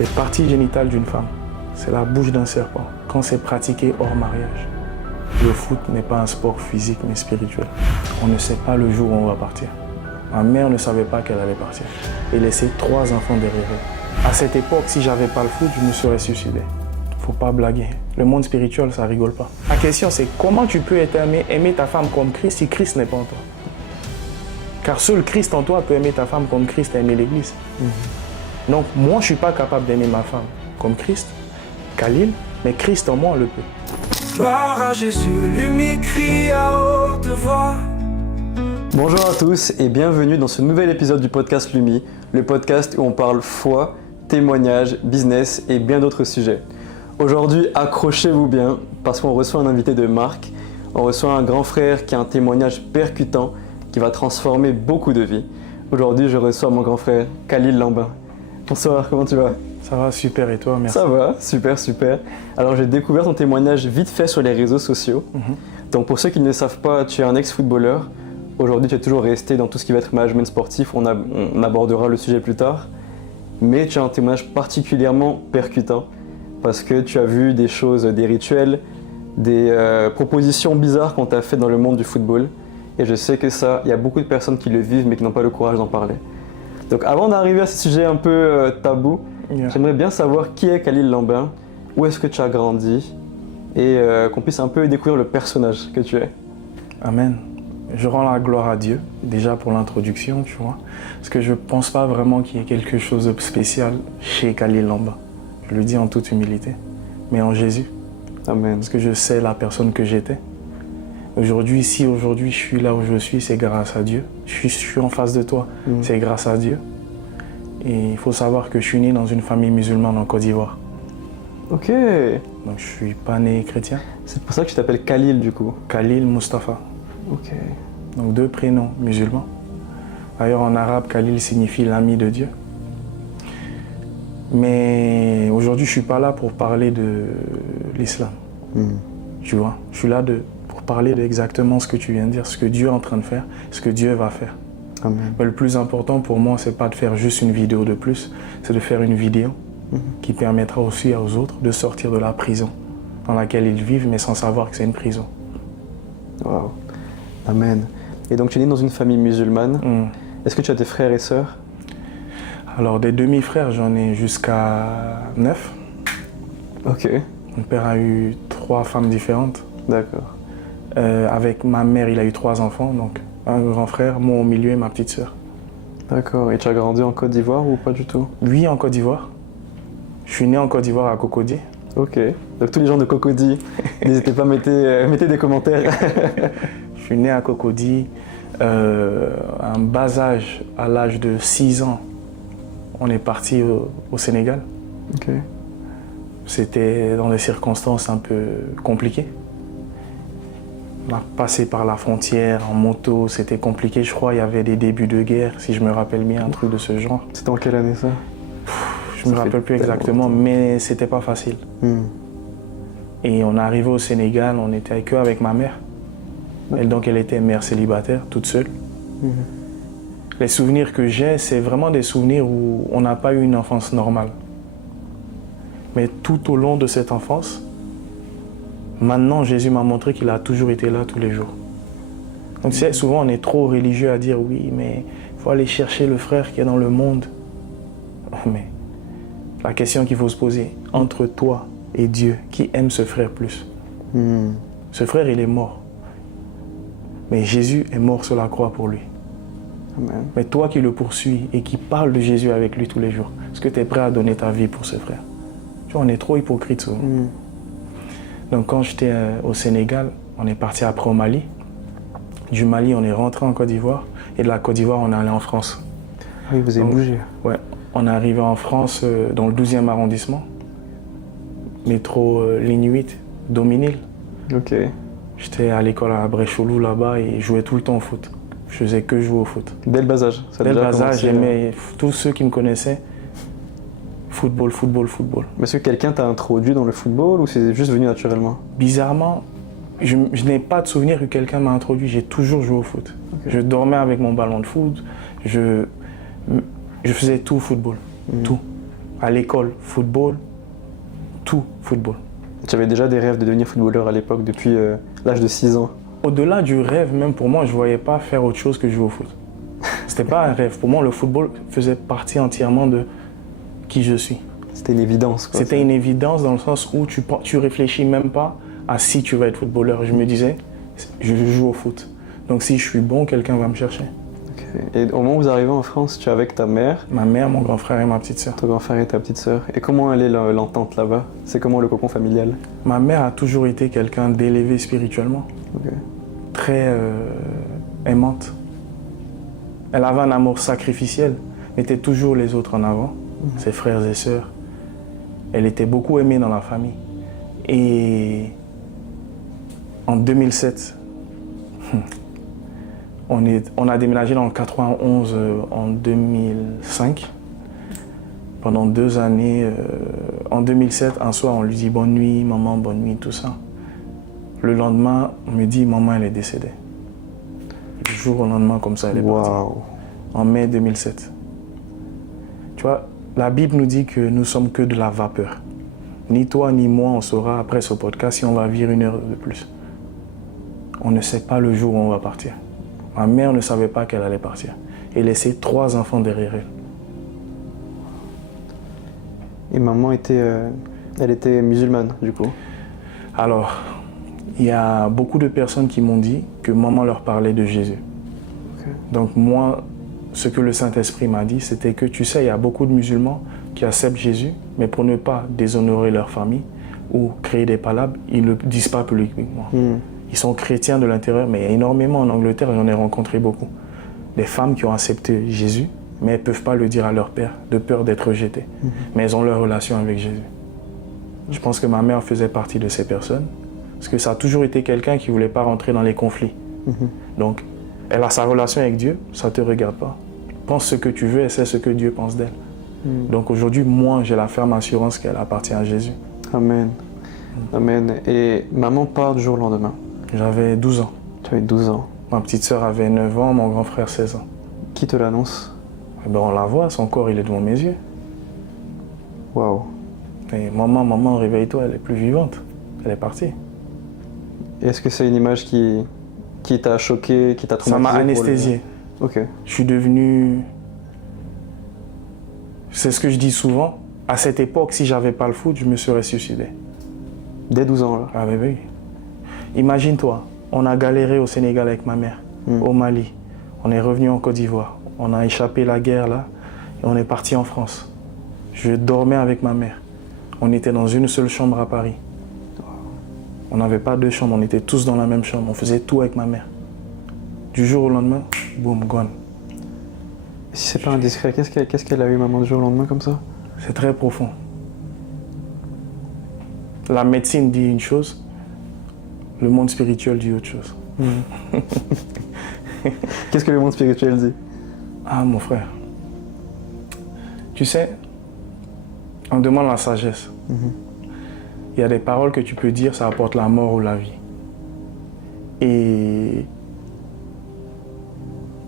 Les parties génitales d'une femme, c'est la bouche d'un serpent quand c'est pratiqué hors mariage. Le foot n'est pas un sport physique mais spirituel. On ne sait pas le jour où on va partir. Ma mère ne savait pas qu'elle allait partir et laisser 3 enfants derrière elle. À cette époque, si j'avais pas le foot, je me serais suicidé. Faut pas blaguer. Le monde spirituel, ça rigole pas. La question, c'est comment tu peux aimer ta femme comme Christ si Christ n'est pas en toi? Car seul Christ en toi peut aimer ta femme comme Christ a aimé l'Église. Donc moi, je ne suis pas capable d'aimer ma femme comme Christ, Khalil, mais Christ en moi le peut. Gloire à Jésus, lui crie à haute voix. Bonjour à tous et bienvenue dans ce nouvel épisode du podcast Lumi, le podcast où on parle foi, témoignage, business et bien d'autres sujets. Aujourd'hui, accrochez-vous bien parce qu'on reçoit un invité de marque, on reçoit un grand frère qui a un témoignage percutant qui va transformer beaucoup de vies. Aujourd'hui, je reçois mon grand frère Khalil Lambin. Bonsoir, comment tu vas? Ça va, super, et toi? Merci. Ça va, super. Alors j'ai découvert ton témoignage vite fait sur les réseaux sociaux. Donc pour ceux qui ne le savent pas, tu es un ex-footballeur. Aujourd'hui, tu es toujours resté dans tout ce qui va être management sportif. On abordera le sujet plus tard. Mais tu as un témoignage particulièrement percutant parce que tu as vu des choses, des rituels, des propositions bizarres qu'on t'a faites dans le monde du football. Et je sais que ça, il y a beaucoup de personnes qui le vivent mais qui n'ont pas le courage d'en parler. Donc avant d'arriver à ce sujet un peu tabou, j'aimerais bien savoir qui est Khalil Lambin, où est-ce que tu as grandi et qu'on puisse un peu découvrir le personnage que tu es. Amen. Je rends la gloire à Dieu, déjà pour l'introduction, tu vois, parce que je ne pense pas vraiment qu'il y ait quelque chose de spécial chez Khalil Lambin. Je le dis en toute humilité, mais en Jésus. Amen. Parce que je sais la personne que j'étais. Aujourd'hui, si aujourd'hui je suis là où je suis, c'est grâce à Dieu. Je suis en face de toi, c'est grâce à Dieu. Et il faut savoir que je suis né dans une famille musulmane en Côte d'Ivoire. Ok. Donc je suis pas né chrétien. C'est pour ça que tu t'appelles Khalil du coup. Khalil Mustafa. Ok. Donc 2 prénoms musulmans. D'ailleurs en arabe, Khalil signifie l'ami de Dieu. Mais aujourd'hui, je suis pas là pour parler de l'islam. Tu vois, je suis là pour parler d'exactement ce que tu viens de dire, ce que Dieu est en train de faire, ce que Dieu va faire. Amen. Mais le plus important pour moi, c'est pas de faire juste une vidéo de plus, c'est de faire une vidéo qui permettra aussi aux autres de sortir de la prison dans laquelle ils vivent, mais sans savoir que c'est une prison. Wow. Amen. Et donc tu es né dans une famille musulmane. Est-ce que tu as des frères et sœurs? Alors des demi-frères, j'en ai jusqu'à 9. Ok. Mon père a eu 3 femmes différentes. D'accord. Avec ma mère, il a eu 3 enfants, donc un grand frère, moi au milieu et ma petite sœur. D'accord. Et tu as grandi en Côte d'Ivoire ou pas du tout? Oui, en Côte d'Ivoire. Je suis né en Côte d'Ivoire à Cocody. Ok. Donc tous les gens de Cocody, n'hésitez pas à mettez des commentaires. Je suis né à Cocody. À un bas âge, à l'âge de 6 ans, on est parti au Sénégal. Ok. C'était dans des circonstances un peu compliquées. On a passé par la frontière en moto, c'était compliqué. Je crois qu'il y avait des débuts de guerre, si je me rappelle bien, un truc de ce genre. C'était en quelle année ça? Je ne me rappelle plus exactement, mais c'était pas facile. Et on est arrivé au Sénégal, on était que avec ma mère. Donc elle était mère célibataire, toute seule. Les souvenirs que j'ai, c'est vraiment des souvenirs où on n'a pas eu une enfance normale. Mais tout au long de cette enfance, maintenant Jésus m'a montré qu'il a toujours été là tous les jours. Donc tu sais, souvent on est trop religieux à dire oui, mais il faut aller chercher le frère qui est dans le monde. Mais la question qu'il faut se poser, entre toi et Dieu, qui aime ce frère plus? Ce frère, il est mort. Mais Jésus est mort sur la croix pour lui. Amen. Mais toi qui le poursuis et qui parles de Jésus avec lui tous les jours, est-ce que tu es prêt à donner ta vie pour ce frère? Tu vois, on est trop hypocrite souvent. Donc quand j'étais au Sénégal, on est parti après au Mali. Du Mali, on est rentré en Côte d'Ivoire. Et de la Côte d'Ivoire, on est allé en France. Ah oui, vous avez bougé. Ouais, on est arrivé en France dans le 12e arrondissement. Métro ligne 8, Dominil. Ok. J'étais à l'école à Brécholou là-bas et je jouais tout le temps au foot. Je faisais que jouer au foot. Dès le bas âge. Dès le bas âge, j'aimais tous ceux qui me connaissaient. Football. Mais est-ce que quelqu'un t'a introduit dans le football ou c'est juste venu naturellement? Bizarrement, je n'ai pas de souvenir que quelqu'un m'a introduit. J'ai toujours joué au foot. Okay. Je dormais avec mon ballon de foot. Je faisais tout au football. Tout. À l'école, football, tout football. Tu avais déjà des rêves de devenir footballeur à l'époque, depuis l'âge de 6 ans. Au-delà du rêve, même pour moi, je ne voyais pas faire autre chose que jouer au foot. C'était pas un rêve. Pour moi, le football faisait partie entièrement de qui je suis. C'était une évidence, quoi. C'était une évidence dans le sens où tu réfléchis même pas à si tu vas être footballeur. Je me disais, je joue au foot. Donc si je suis bon, quelqu'un va me chercher. Et au moment où vous arrivez en France, tu es avec ta mère, Ma mère, mon grand frère et ma petite sœur. ton grand frère et ta petite sœur. Et comment elle est l'entente là-bas? C'est comment le cocon familial? Ma mère a toujours été quelqu'un d'élevé spirituellement, Ok. très aimante. Elle avait un amour sacrificiel, mettait toujours les autres en avant, ses frères et sœurs. Elle était beaucoup aimée dans la famille. Et en 2007, on a déménagé dans le 91 en 2005. Pendant 2 années, en 2007, un soir, on lui dit bonne nuit, maman, bonne nuit, tout ça. Le lendemain, on me dit maman, elle est décédée. Du jour au lendemain, comme ça, elle est partie. Waouh. En mai 2007. Tu vois, la Bible nous dit que nous sommes que de la vapeur. Ni toi ni moi, on saura après ce podcast si on va vivre 1 heure de plus. On ne sait pas le jour où on va partir. Ma mère ne savait pas qu'elle allait partir et laisser 3 enfants derrière elle. Et maman elle était musulmane, du coup. Alors, il y a beaucoup de personnes qui m'ont dit que maman leur parlait de Jésus. Okay. Donc moi, ce que le Saint-Esprit m'a dit, c'était que tu sais, il y a beaucoup de musulmans qui acceptent Jésus, mais pour ne pas déshonorer leur famille ou créer des palabres, ils ne le disent pas publiquement. Ils sont chrétiens de l'intérieur, mais il y a énormément en Angleterre, j'en ai rencontré beaucoup. Des femmes qui ont accepté Jésus, mais elles ne peuvent pas le dire à leur père, de peur d'être rejetées. Mais elles ont leur relation avec Jésus. Je pense que ma mère faisait partie de ces personnes, parce que ça a toujours été quelqu'un qui ne voulait pas rentrer dans les conflits. Donc, elle a sa relation avec Dieu, ça ne te regarde pas. Pense ce que tu veux et c'est ce que Dieu pense d'elle. Donc aujourd'hui, moi, j'ai la ferme assurance qu'elle appartient à Jésus. Amen. Amen. Et maman part du jour au lendemain. J'avais 12 ans. Tu avais 12 ans. Ma petite sœur avait 9 ans, mon grand frère 16 ans. Qui te l'annonce? Eh ben, on la voit, son corps, il est devant mes yeux. Waouh. Et maman, réveille-toi, elle est plus vivante. Elle est partie. Et est-ce que c'est une image qui t'a choqué, qui t'a Ça traumatisé? m'a anesthésié. Ok. Je suis devenu... C'est ce que je dis souvent. À cette époque, si j'avais pas le foot, je me serais suicidé. Dès 12 ans, là. Ah oui. Imagine-toi, on a galéré au Sénégal avec ma mère, au Mali. On est revenu en Côte d'Ivoire. On a échappé la guerre là et on est parti en France. Je dormais avec ma mère. On était dans une seule chambre à Paris. On n'avait pas 2 chambres, on était tous dans la même chambre. On faisait tout avec ma mère. Du jour au lendemain, boum, gone. Si c'est pas indiscret, qu'est-ce qu'elle a eu, maman, du jour au lendemain, comme ça? C'est très profond. La médecine dit une chose, le monde spirituel dit autre chose. Qu'est-ce que le monde spirituel dit? Ah, mon frère. Tu sais, on demande la sagesse. Il y a des paroles que tu peux dire, ça apporte la mort ou la vie. Et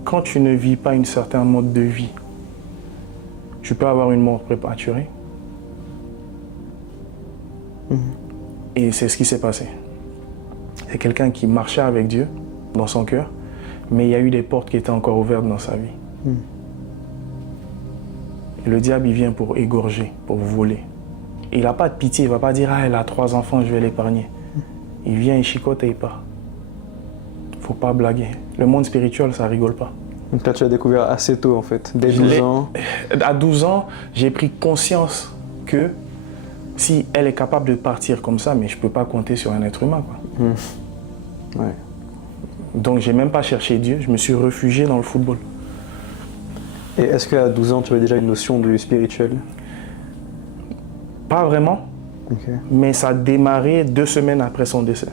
quand tu ne vis pas un certain mode de vie, tu peux avoir une mort prématurée. Et c'est ce qui s'est passé. C'est quelqu'un qui marchait avec Dieu dans son cœur, mais il y a eu des portes qui étaient encore ouvertes dans sa vie. Et le diable, il vient pour égorger, pour voler. Et il n'a pas de pitié, il ne va pas dire « Ah, elle a 3 enfants, je vais l'épargner ». Il vient, il chicote et il part. Il ne faut pas blaguer. Le monde spirituel, ça rigole pas. Donc là, tu l'as découvert assez tôt, en fait, dès 12 ans. À 12 ans, j'ai pris conscience que si elle est capable de partir comme ça, mais je ne peux pas compter sur un être humain, quoi. Ouais. Donc, je n'ai même pas cherché Dieu, je me suis réfugié dans le football. Et est-ce qu'à 12 ans, tu avais déjà une notion du spirituel? Pas vraiment, mais ça a démarré 2 semaines après son décès.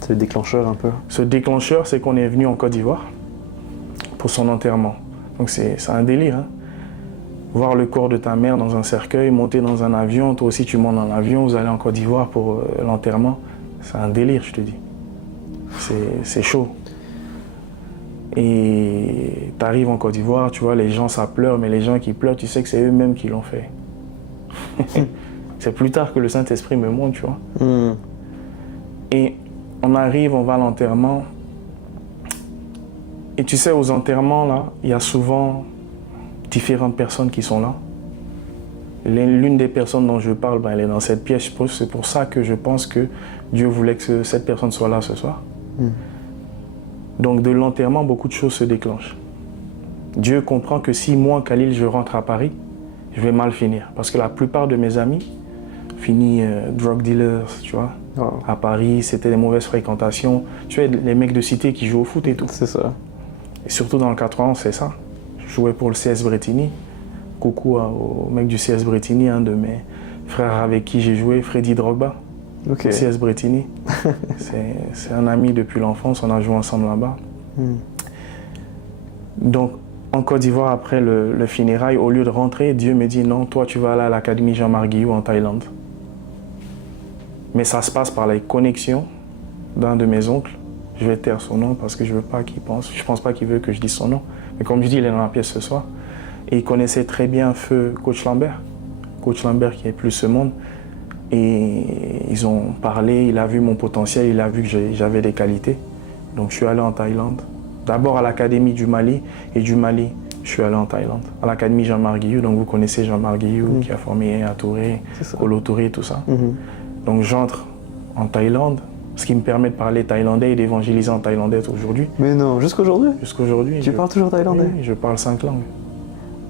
C'est le déclencheur un peu. Ce déclencheur, c'est qu'on est venu en Côte d'Ivoire pour son enterrement. Donc c'est un délire. Hein? Voir le corps de ta mère dans un cercueil, monter dans un avion, toi aussi tu montes dans l'avion, vous allez en Côte d'Ivoire pour l'enterrement. C'est un délire, je te dis. C'est chaud. Et tu arrives en Côte d'Ivoire, tu vois, les gens ça pleure, mais les gens qui pleurent, tu sais que c'est eux-mêmes qui l'ont fait. C'est plus tard que le Saint-Esprit me montre, tu vois. Hmm. Et on arrive, on va à l'enterrement. Et tu sais, aux enterrements, là, il y a souvent différentes personnes qui sont là. L'une des personnes dont je parle, elle est dans cette pièce. C'est pour ça que je pense que Dieu voulait que cette personne soit là ce soir. Donc de l'enterrement, beaucoup de choses se déclenchent. Dieu comprend que si moi, Khalil, je rentre à Paris, je vais mal finir. Parce que la plupart de mes amis finissent drug dealers, tu vois. Wow. À Paris, c'était des mauvaises fréquentations. Tu vois, les mecs de cité qui jouent au foot et tout. C'est ça. Et surtout dans le 91, c'est ça. Je jouais pour le CS Bretigny. Coucou au mec du CS Bretigny, un de mes frères avec qui j'ai joué, Freddy Drogba. Ok. CS Bretigny. C'est un ami depuis l'enfance, on a joué ensemble là-bas. Donc, en Côte d'Ivoire, après le funérail, au lieu de rentrer, Dieu me dit non, toi tu vas aller à l'Académie Jean-Marc Guillou en Thaïlande. Mais ça se passe par la connexion d'un de mes oncles. Je vais taire son nom parce que je veux pas qu'il pense. Je pense pas qu'il veut que je dise son nom. Mais comme je dis, il est dans la pièce ce soir. Et il connaissait très bien feu Coach Lambert. Coach Lambert qui est plus ce monde. Et ils ont parlé, il a vu mon potentiel, il a vu que j'avais des qualités. Donc je suis allé en Thaïlande. D'abord à l'Académie du Mali. Et du Mali, je suis allé en Thaïlande. À l'Académie Jean-Marc Guillou. Donc vous connaissez Jean-Marc Guillou qui a formé Yaya Touré, Kolo Touré, tout ça. Donc j'entre en Thaïlande. Ce qui me permet de parler thaïlandais et d'évangéliser en thaïlandais aujourd'hui. Mais non, jusqu'aujourd'hui? Jusqu'aujourd'hui. Tu parles toujours thaïlandais? Oui, je parle 5 langues.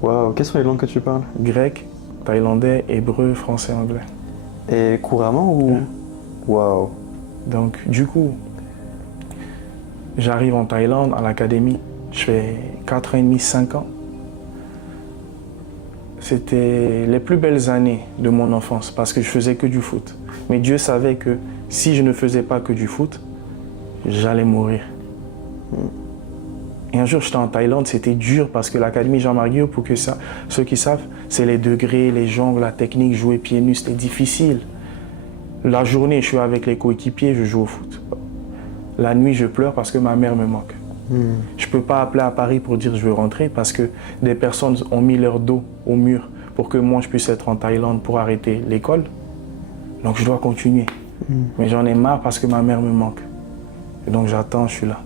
Waouh, quelles sont les langues que tu parles? Grec, thaïlandais, hébreu, français, anglais. Et couramment ou? Waouh. Donc du coup, j'arrive en Thaïlande à l'académie. Je fais 4 ans et demi, 5 ans. C'était les plus belles années de mon enfance parce que je faisais que du foot. Mais Dieu savait que si je ne faisais pas que du foot, j'allais mourir. Et un jour, j'étais en Thaïlande, c'était dur parce que l'Académie Jean-Marc Guillou, pour que ceux qui savent, c'est les degrés, les jongles, la technique, jouer pieds nus, c'était difficile. La journée, je suis avec les coéquipiers, je joue au foot. La nuit, je pleure parce que ma mère me manque. Je ne peux pas appeler à Paris pour dire je veux rentrer parce que des personnes ont mis leur dos au mur pour que moi je puisse être en Thaïlande pour arrêter l'école. Donc je dois continuer. Mais j'en ai marre parce que ma mère me manque. Et donc j'attends, je suis là.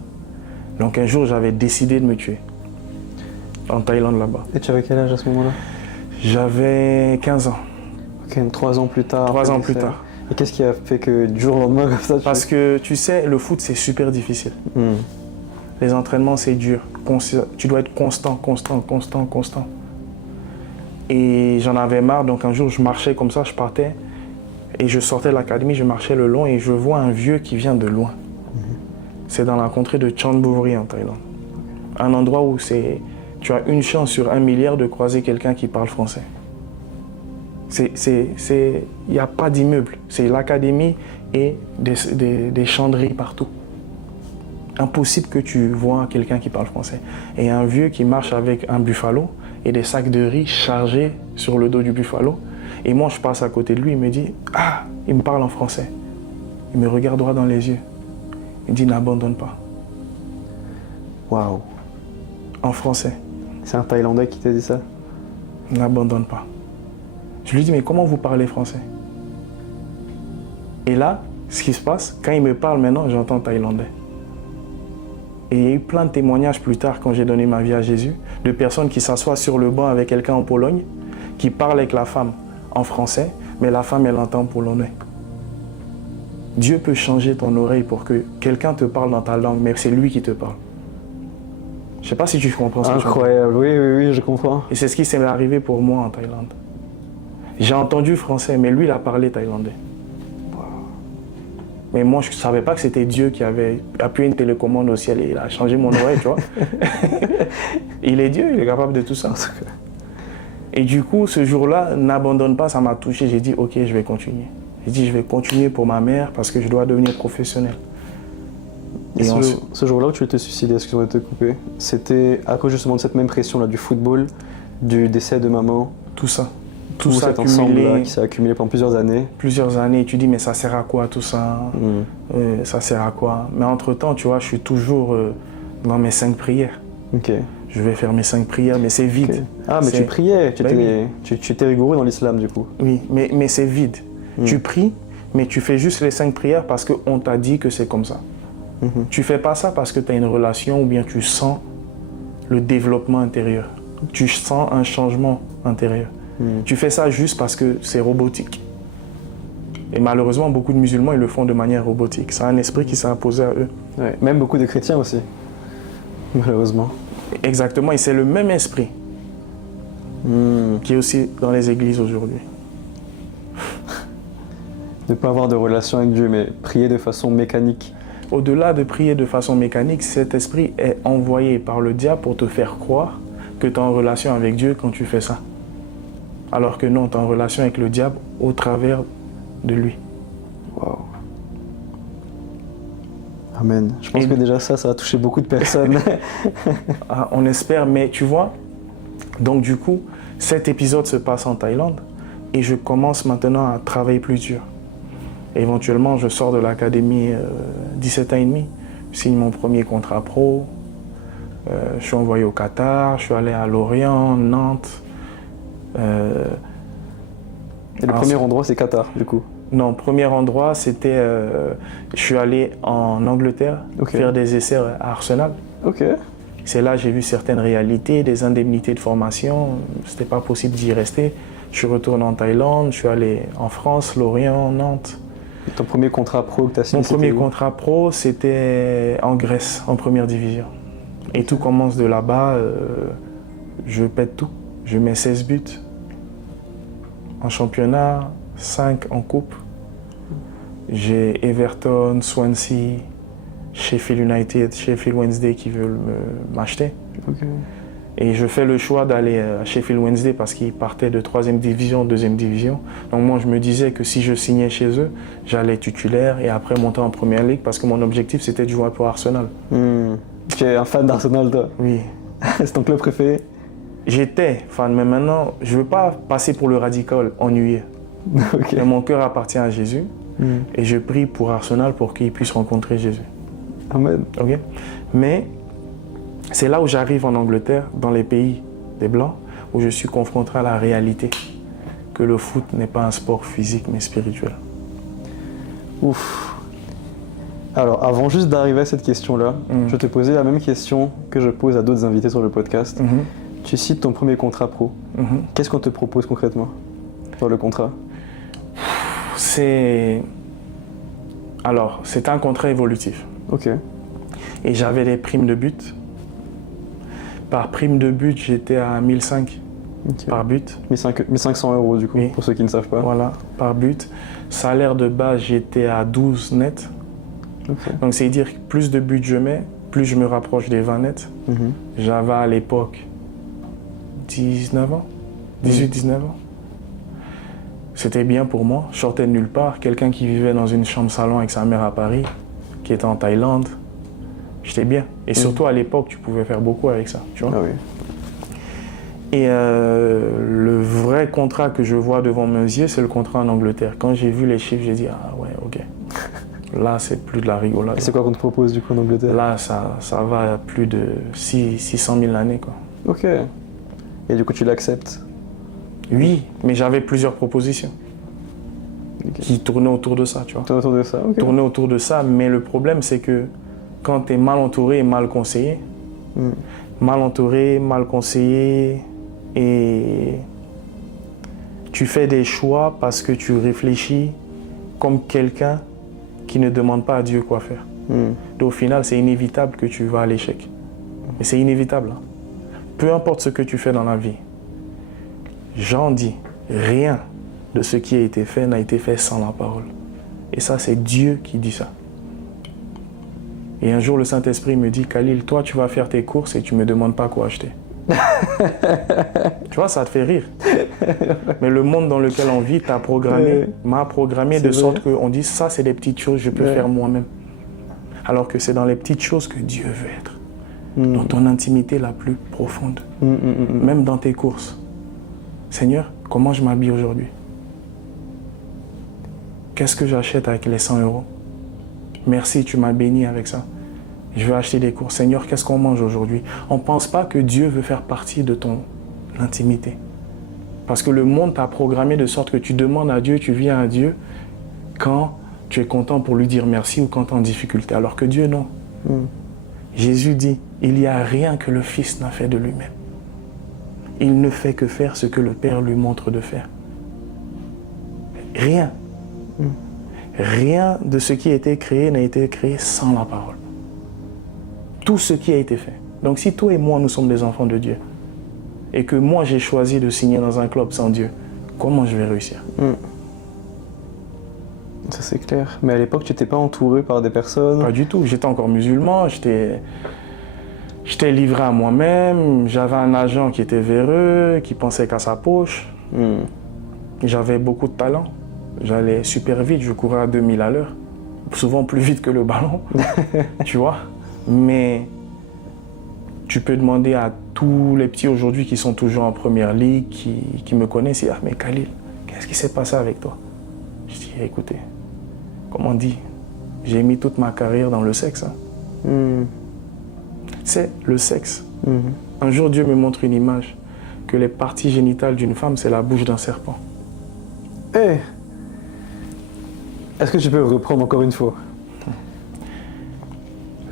Donc un jour j'avais décidé de me tuer. En Thaïlande là-bas. Et tu avais quel âge à ce moment-là? J'avais 15 ans. Ok, 3 ans plus tard. 3 ans plus tard. Et qu'est-ce qui a fait que du jour au lendemain comme ça Parce que tu sais, le foot c'est super difficile. Les entraînements, c'est dur. Tu dois être constant. Et j'en avais marre, donc un jour, je marchais comme ça, je partais. Et je sortais de l'académie, je marchais le long et je vois un vieux qui vient de loin. C'est dans la contrée de Chonburi en Thaïlande. Un endroit où tu as une chance sur 1 milliard de croiser quelqu'un qui parle français. Il n'y a pas d'immeuble. C'est l'académie et des chanderies partout. Impossible que tu vois quelqu'un qui parle français. Et un vieux qui marche avec un buffalo et des sacs de riz chargés sur le dos du buffalo. Et moi, je passe à côté de lui, il me dit « Ah !» Il me parle en français. Il me regarde droit dans les yeux. Il dit « N'abandonne pas. » Waouh. En français. C'est un Thaïlandais qui t'a dit ça? N'abandonne pas. Je lui dis « Mais comment vous parlez français ?» Et là, ce qui se passe, quand il me parle maintenant, j'entends thaïlandais. Et il y a eu plein de témoignages plus tard, quand j'ai donné ma vie à Jésus, de personnes qui s'assoient sur le banc avec quelqu'un en Pologne, qui parlent avec la femme en français, mais la femme, elle entend polonais. Dieu peut changer ton oreille pour que quelqu'un te parle dans ta langue, mais c'est lui qui te parle. Je ne sais pas si tu comprends ce que je veux dire. Incroyable, oui, je comprends. Et c'est ce qui s'est arrivé pour moi en Thaïlande. J'ai entendu français, mais lui, il a parlé thaïlandais. Mais moi, je ne savais pas que c'était Dieu qui avait appuyé une télécommande au ciel et il a changé mon oreille, tu vois. Il est Dieu, il est capable de tout ça. Et du coup, ce jour-là, n'abandonne pas, ça m'a touché. J'ai dit, ok, je vais continuer. J'ai dit, je vais continuer pour ma mère parce que je dois devenir professionnel. Et ce jour-là où tu t'es suicidé, excuse-moi de te couper, c'était à cause justement de cette même pression-là, du football, du décès de maman? Tout ça. Tout cet ensemble-là qui s'est accumulé pendant plusieurs années. Plusieurs années, tu dis mais ça sert à quoi tout ça? Ça sert à quoi? Mais entre-temps, tu vois, je suis toujours dans mes 5 prières. Okay. je vais faire mes 5 prières, mais c'est vide. Okay. Ah, mais tu priais, tu étais rigoureux dans l'islam du coup. Oui, mais c'est vide. Tu pries, mais tu fais juste les 5 prières parce qu'on t'a dit que c'est comme ça. Tu fais pas ça parce que tu as une relation ou bien tu sens le développement intérieur. Tu sens un changement intérieur. Tu fais ça juste parce que c'est robotique. Et malheureusement, beaucoup de musulmans, ils le font de manière robotique. C'est un esprit qui s'est imposé à eux. Ouais, même beaucoup de chrétiens aussi, malheureusement. Exactement, et c'est le même esprit qui est aussi dans les églises aujourd'hui. Ne pas avoir de relation avec Dieu, mais prier de façon mécanique. Au-delà de prier de façon mécanique, cet esprit est envoyé par le diable pour te faire croire que tu es en relation avec Dieu quand tu fais ça. Alors que non, tu es en relation avec le diable au travers de lui. Wow. Amen. Je pense que déjà ça va toucher beaucoup de personnes. Ah, on espère, mais tu vois, donc du coup, cet épisode se passe en Thaïlande et je commence maintenant à travailler plus dur. Éventuellement, je sors de l'académie 17 ans et demi, je signe mon premier contrat pro, je suis envoyé au Qatar, je suis allé à Lorient, Nantes. Et le premier endroit, c'est Qatar, du coup? Non, premier endroit, c'était... je suis allé en Angleterre faire des essais à Arsenal. Ok. C'est là que j'ai vu certaines réalités, des indemnités de formation. C'était pas possible d'y rester. Je suis retourné en Thaïlande, je suis allé en France, Lorient, Nantes. Et ton premier contrat pro que tu as signé? Mon premier contrat pro, c'était en Grèce, en première division. Et tout commence de là-bas. Je pète tout. Je mets 16 buts en championnat, 5 en coupe. J'ai Everton, Swansea, Sheffield United, Sheffield Wednesday qui veulent m'acheter. Okay. Et je fais le choix d'aller à Sheffield Wednesday parce qu'ils partaient de 3e division, 2e division. Donc moi, je me disais que si je signais chez eux, j'allais titulaire et après monter en Première Ligue parce que mon objectif, c'était de jouer pour Arsenal. Tu es un fan d'Arsenal, toi? Oui. C'est ton club préféré? J'étais fan, mais maintenant, je ne veux pas passer pour le radical ennuyé. Okay. Mais mon cœur appartient à Jésus et je prie pour Arsenal pour qu'il puisse rencontrer Jésus. Amen. Okay? Mais c'est là où j'arrive en Angleterre, dans les pays des Blancs, où je suis confronté à la réalité que le foot n'est pas un sport physique mais spirituel. Ouf. Alors, avant juste d'arriver à cette question-là, je vais te poser la même question que je pose à d'autres invités sur le podcast. Tu cites ton premier contrat pro. Qu'est-ce qu'on te propose concrètement dans le contrat? C'est un contrat évolutif. Ok. Et j'avais des primes de but. Par prime de but, j'étais à 1500 par but. 1500 € du coup, oui. Pour ceux qui ne savent pas. Voilà, par but. Salaire de base, j'étais à 12 net. Okay. Donc c'est dire que plus de buts je mets, plus je me rapproche des 20 nets. J'avais à l'époque 19 ans, 18-19 ans. C'était bien pour moi, je sortais de nulle part. Quelqu'un qui vivait dans une chambre salon avec sa mère à Paris, qui était en Thaïlande, j'étais bien. Et surtout à l'époque, tu pouvais faire beaucoup avec ça, tu vois. Ah oui. Et le vrai contrat que je vois devant mes yeux, c'est le contrat en Angleterre. Quand j'ai vu les chiffres, j'ai dit, ah ouais, ok. Là, c'est plus de la rigolade. Et c'est quoi qu'on te propose du coup en Angleterre? Là, ça va à plus de 600 000 l'année, quoi. Ok. Et du coup, tu l'acceptes? Oui, mais j'avais plusieurs propositions qui tournaient autour de ça, tu vois. Autour de ça, ok. Tournaient autour de ça, mais le problème, c'est que quand tu es mal entouré et mal conseillé, mal entouré, mal conseillé, et tu fais des choix parce que tu réfléchis comme quelqu'un qui ne demande pas à Dieu quoi faire. Donc au final, c'est inévitable que tu vas à l'échec. Et c'est inévitable. Hein. Peu importe ce que tu fais dans la vie, Jean dit, rien de ce qui a été fait n'a été fait sans la parole. Et ça, c'est Dieu qui dit ça. Et un jour, le Saint-Esprit me dit, Khalil, toi, tu vas faire tes courses et tu ne me demandes pas quoi acheter. Tu vois, ça te fait rire. Mais le monde dans lequel on vit m'a programmé de sorte qu'on dit, ça, c'est des petites choses que je peux faire moi-même. Alors que c'est dans les petites choses que Dieu veut être. Dans ton intimité la plus profonde. Même dans tes courses. Seigneur, comment je m'habille aujourd'hui? Qu'est-ce que j'achète avec les 100 €? Merci, tu m'as béni avec ça. Je vais acheter des courses. Seigneur, qu'est-ce qu'on mange aujourd'hui? On ne pense pas que Dieu veut faire partie de ton intimité. Parce que le monde t'a programmé de sorte que tu demandes à Dieu, tu viens à Dieu quand tu es content pour lui dire merci ou quand tu es en difficulté. Alors que Dieu, non. Jésus dit, il n'y a rien que le Fils n'a fait de lui-même. Il ne fait que faire ce que le Père lui montre de faire. Rien. Rien de ce qui a été créé n'a été créé sans la parole. Tout ce qui a été fait. Donc si toi et moi, nous sommes des enfants de Dieu, et que moi j'ai choisi de signer dans un club sans Dieu, comment je vais réussir? Ça c'est clair. Mais à l'époque, tu n'étais pas entouré par des personnes? Pas du tout. J'étais encore musulman, j'étais livré à moi-même, j'avais un agent qui était véreux, qui pensait qu'à sa poche. J'avais beaucoup de talent. J'allais super vite, je courais à 2000 à l'heure. Souvent plus vite que le ballon, tu vois. Mais tu peux demander à tous les petits aujourd'hui qui sont toujours en première ligue, qui me connaissent, ah mais Khalil, qu'est-ce qui s'est passé avec toi? Je dis, écoutez, comme on dit, j'ai mis toute ma carrière dans le sexe. C'est le sexe. Un jour, Dieu me montre une image, que les parties génitales d'une femme, c'est la bouche d'un serpent. Est-ce que tu peux reprendre encore une fois?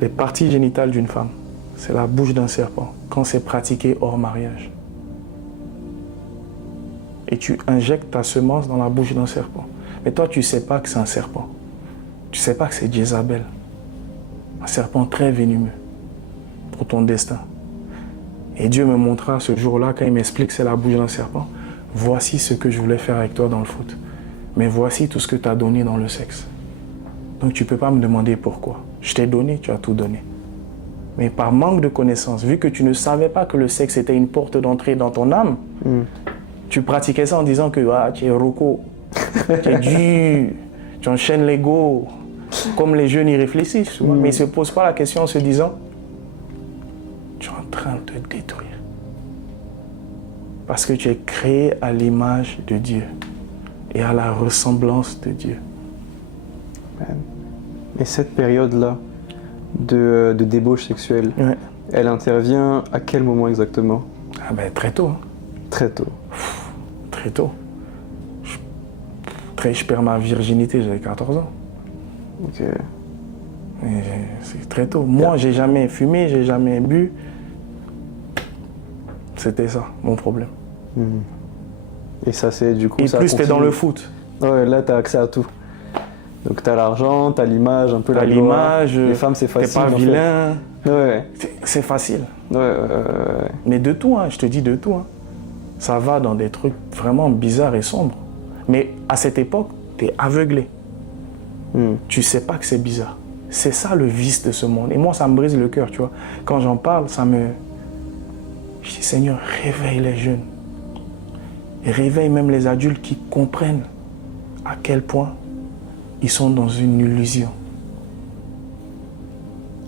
Les parties génitales d'une femme, c'est la bouche d'un serpent, quand c'est pratiqué hors mariage. Et tu injectes ta semence dans la bouche d'un serpent. Mais toi, tu ne sais pas que c'est un serpent. Tu ne sais pas que c'est Jézabel. Un serpent très venimeux pour ton destin. Et Dieu me montra ce jour-là, quand il m'explique que c'est la bouche d'un serpent, voici ce que je voulais faire avec toi dans le foot. Mais voici tout ce que tu as donné dans le sexe. Donc tu ne peux pas me demander pourquoi. Je t'ai donné, tu as tout donné. Mais par manque de connaissance, vu que tu ne savais pas que le sexe était une porte d'entrée dans ton âme, tu pratiquais ça en disant que tu es roco, tu es dur, tu enchaînes l'ego. Comme les jeunes y réfléchissent, mais ils ne se posent pas la question en se disant, tu es en train de te détruire. Parce que tu es créé à l'image de Dieu et à la ressemblance de Dieu. Et cette période-là de débauche sexuelle, elle intervient à quel moment exactement? Très tôt. Très tôt. Très tôt. Je perds ma virginité, j'avais 14 ans. Ok. C'est très tôt. Moi, j'ai jamais fumé, j'ai jamais bu. C'était ça, mon problème. Et ça, c'est du coup... Et ça plus t'es dans le foot. Ouais, là, t'as accès à tout. Donc t'as l'argent, t'as l'image, un peu la gloire. Les femmes, c'est facile. T'es pas vilain. Ouais. C'est facile. Ouais. Mais de tout, je te dis de tout. Ça va dans des trucs vraiment bizarres et sombres. Mais à cette époque, t'es aveuglé. Tu sais pas que c'est bizarre. C'est ça le vice de ce monde. Et moi, ça me brise le cœur, tu vois. Quand j'en parle, je dis, Seigneur, réveille les jeunes. Et réveille même les adultes qui comprennent à quel point ils sont dans une illusion.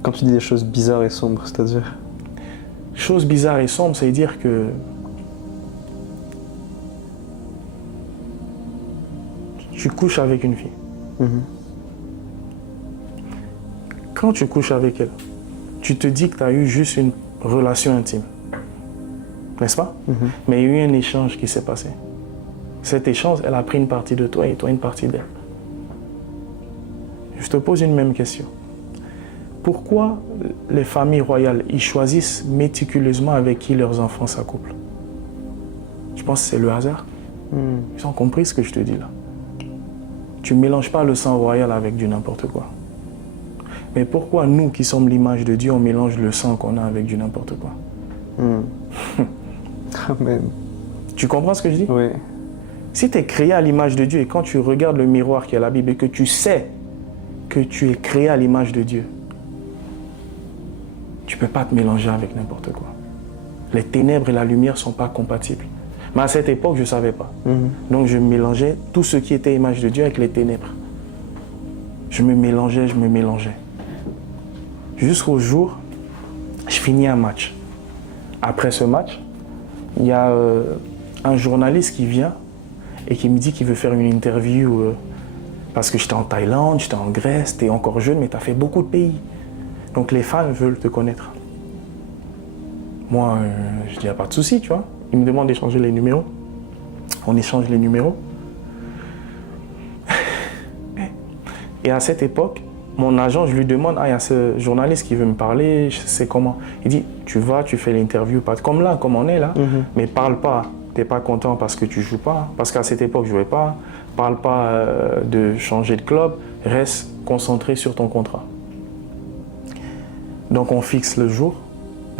Quand tu dis des choses bizarres et sombres, c'est-à-dire? Choses bizarres et sombres, c'est dire que tu couches avec une fille. Quand tu couches avec elle, tu te dis que tu as eu juste une relation intime. N'est-ce pas? Mais il y a eu un échange qui s'est passé. Cet échange, elle a pris une partie de toi et toi une partie d'elle. Je te pose une même question. Pourquoi les familles royales, ils choisissent méticuleusement avec qui leurs enfants s'accouplent? Je pense que c'est le hasard. Ils ont compris ce que je te dis là. Tu ne mélanges pas le sang royal avec du n'importe quoi. Mais pourquoi nous qui sommes l'image de Dieu, on mélange le sang qu'on a avec du n'importe quoi? Amen. Tu comprends ce que je dis? Oui. Si tu es créé à l'image de Dieu et quand tu regardes le miroir qui est la Bible et que tu sais que tu es créé à l'image de Dieu, tu ne peux pas te mélanger avec n'importe quoi. Les ténèbres et la lumière ne sont pas compatibles. Mais à cette époque, je ne savais pas. Donc je mélangeais tout ce qui était image de Dieu avec les ténèbres. Je me mélangeais. Jusqu'au jour, je finis un match. Après ce match, il y a un journaliste qui vient et qui me dit qu'il veut faire une interview parce que j'étais en Thaïlande, j'étais en Grèce, t'es encore jeune, mais tu as fait beaucoup de pays. Donc les fans veulent te connaître. Moi, je dis, il n'y a pas de souci, tu vois. Il me demande d'échanger les numéros. On échange les numéros. Et à cette époque, mon agent, je lui demande, il y a ce journaliste qui veut me parler, je sais comment. Il dit, tu vas, tu fais l'interview, comme là, comme on est là, mais parle pas. Tu n'es pas content parce que tu joues pas, parce qu'à cette époque, je jouais pas. Parle pas de changer de club, reste concentré sur ton contrat. Donc on fixe le jour,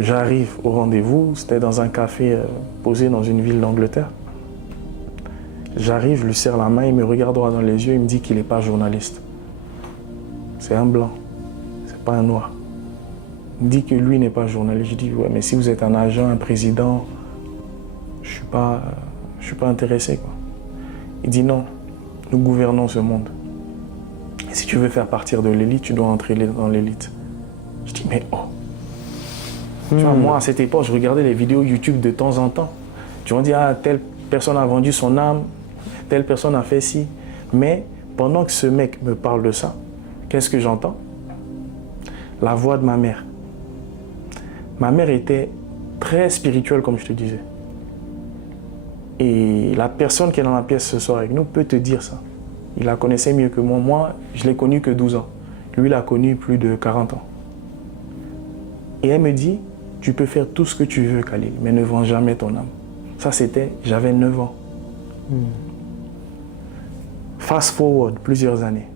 j'arrive au rendez-vous, c'était dans un café posé dans une ville d'Angleterre. J'arrive, je lui serre la main, il me regarde droit dans les yeux, il me dit qu'il n'est pas journaliste. C'est un blanc, c'est pas un noir. Il me dit que lui n'est pas journaliste. Je dis, ouais, mais si vous êtes un agent, un président, je suis pas intéressé, quoi. Il dit non, nous gouvernons ce monde. Et si tu veux faire partir de l'élite, tu dois entrer dans l'élite. Je dis, mais oh. Tu vois, moi, à cette époque, je regardais les vidéos YouTube de temps en temps. Tu vas dire, ah, telle personne a vendu son âme, telle personne a fait ci. Mais pendant que ce mec me parle de ça, qu'est-ce que j'entends? La voix de ma mère. Ma mère était très spirituelle, comme je te disais. Et la personne qui est dans la pièce ce soir avec nous peut te dire ça. Il la connaissait mieux que moi. Moi, je l'ai connue que 12 ans. Lui, il a connu plus de 40 ans. Et elle me dit, tu peux faire tout ce que tu veux, Khalil, mais ne vends jamais ton âme. Ça, c'était, j'avais 9 ans. Fast forward, plusieurs années.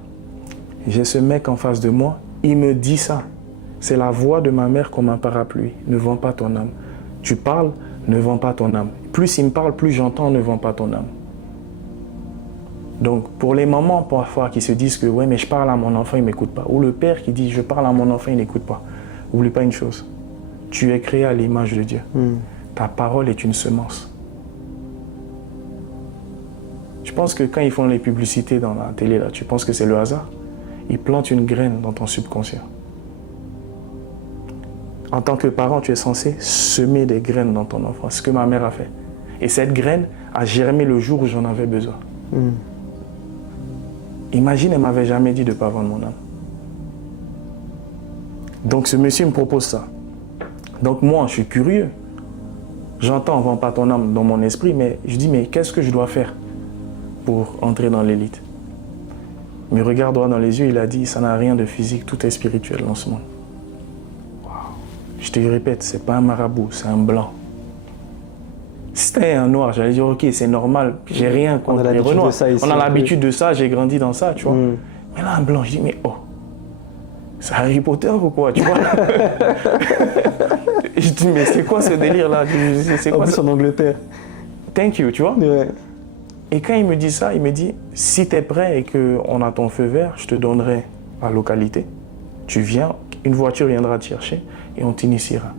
J'ai ce mec en face de moi, il me dit ça. C'est la voix de ma mère comme un parapluie. Ne vends pas ton âme. Tu parles, ne vends pas ton âme. Plus il me parle, plus j'entends, ne vends pas ton âme. Donc, pour les mamans, parfois, qui se disent que ouais, mais je parle à mon enfant, il ne m'écoute pas. Ou le père qui dit, je parle à mon enfant, il n'écoute pas. N'oublie pas une chose. Tu es créé à l'image de Dieu. Ta parole est une semence. Je pense que quand ils font les publicités dans la télé, là, tu penses que c'est le hasard? Ils plantent une graine dans ton subconscient. En tant que parent, tu es censé semer des graines dans ton enfant. C'est ce que ma mère a fait. Et cette graine a germé le jour où j'en avais besoin. Imagine, elle ne m'avait jamais dit de ne pas vendre mon âme. Donc ce monsieur me propose ça. Donc moi, je suis curieux. J'entends « vends pas ton âme » dans mon esprit, mais je dis « mais qu'est-ce que je dois faire pour entrer dans l'élite ?» Il me regarde droit dans les yeux, il a dit « ça n'a rien de physique, tout est spirituel dans ce monde. » Je te répète, c'est pas un marabout, c'est un blanc. Si c'était un noir, j'allais dire ok, c'est normal, j'ai rien contre les renois. On a l'habitude de ça, j'ai grandi dans ça, tu vois. Mais là, un blanc, je dis mais oh, c'est Harry Potter ou quoi, tu vois? Je dis mais c'est quoi ce délire là? C'est quoi en plus ça? en Angleterre. Thank you, tu vois. Ouais. Et quand il me dit ça, il me dit si tu es prêt et qu'on a ton feu vert, je te donnerai la localité. Tu viens, une voiture viendra te chercher et on t'initiera.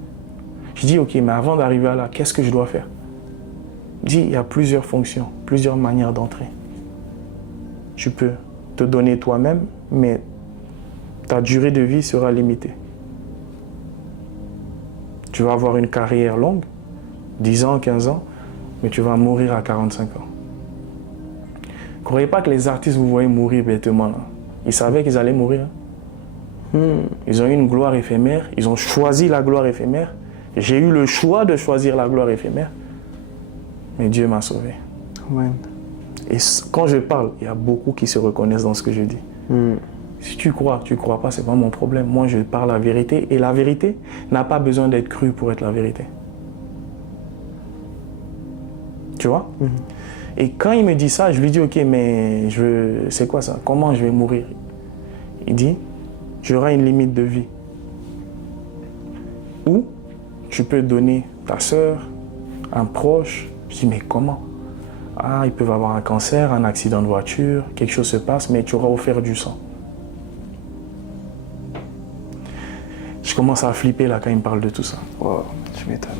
Je dis ok, mais avant d'arriver à là, qu'est-ce que je dois faire? Il dit il y a plusieurs fonctions, plusieurs manières d'entrer. Tu peux te donner toi-même, mais ta durée de vie sera limitée. Tu vas avoir une carrière longue, 10 ans, 15 ans, mais tu vas mourir à 45 ans. Ne croyez pas que les artistes vous voyez mourir bêtement là. Ils savaient qu'ils allaient mourir. Ils ont eu une gloire éphémère, ils ont choisi la gloire éphémère. J'ai eu le choix de choisir la gloire éphémère, mais Dieu m'a sauvé. Ouais. Et quand je parle, il y a beaucoup qui se reconnaissent dans ce que je dis. Si tu crois pas, c'est pas mon problème. Moi, je parle la vérité et la vérité n'a pas besoin d'être crue pour être la vérité. Tu vois? Et quand il me dit ça, je lui dis ok, mais c'est quoi ça? Comment je vais mourir? Il dit j'aurai une limite de vie. Ou tu peux donner ta sœur, un proche. Je dis mais comment? Ah, ils peuvent avoir un cancer, un accident de voiture, quelque chose se passe, mais tu auras offert du sang. Je commence à flipper là quand il me parle de tout ça. Wow, tu m'étonnes.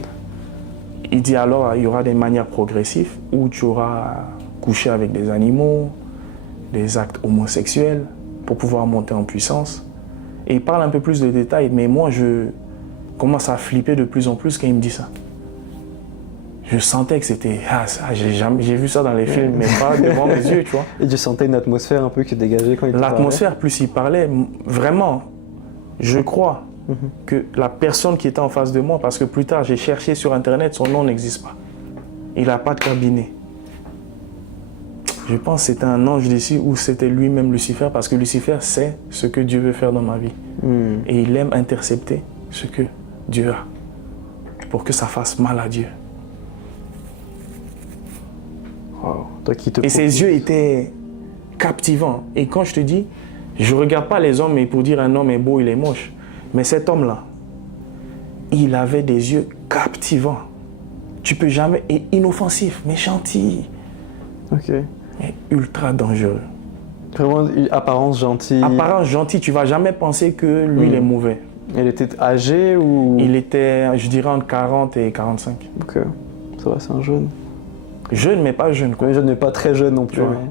Il dit alors il y aura des manières progressives où tu auras couché avec des animaux, des actes homosexuels pour pouvoir monter en puissance. Et il parle un peu plus de détails, mais moi je commence à flipper de plus en plus quand il me dit ça. Je sentais que c'était j'ai vu ça dans les films, mais pas devant mes yeux, tu vois. Et tu sentais une atmosphère un peu qui dégageait quand il te parlait. L'atmosphère, plus il parlait, vraiment, je crois, que la personne qui était en face de moi, parce que plus tard j'ai cherché sur internet, son nom n'existe pas. Il n'a pas de cabinet. Je pense que c'était un ange d'ici ou c'était lui-même Lucifer, parce que Lucifer sait ce que Dieu veut faire dans ma vie. Et il aime intercepter ce que Dieu a pour que ça fasse mal à Dieu. Wow. Donc, Et ses yeux étaient captivants. Et quand je te dis, je ne regarde pas les hommes et pour dire un homme est beau, il est moche. Mais cet homme-là, il avait des yeux captivants. Tu peux jamais... Et inoffensif, mais gentil. Ok. Mais ultra dangereux. Vraiment, apparence gentille. Apparence gentille, tu ne vas jamais penser que lui, il est mauvais. Il était âgé ou... Il était, je dirais, entre 40 et 45. Ok. Ça va, c'est un jeune. Jeune, mais pas jeune, quoi. Oui, jeune, mais pas très jeune non plus. Ouais. Mais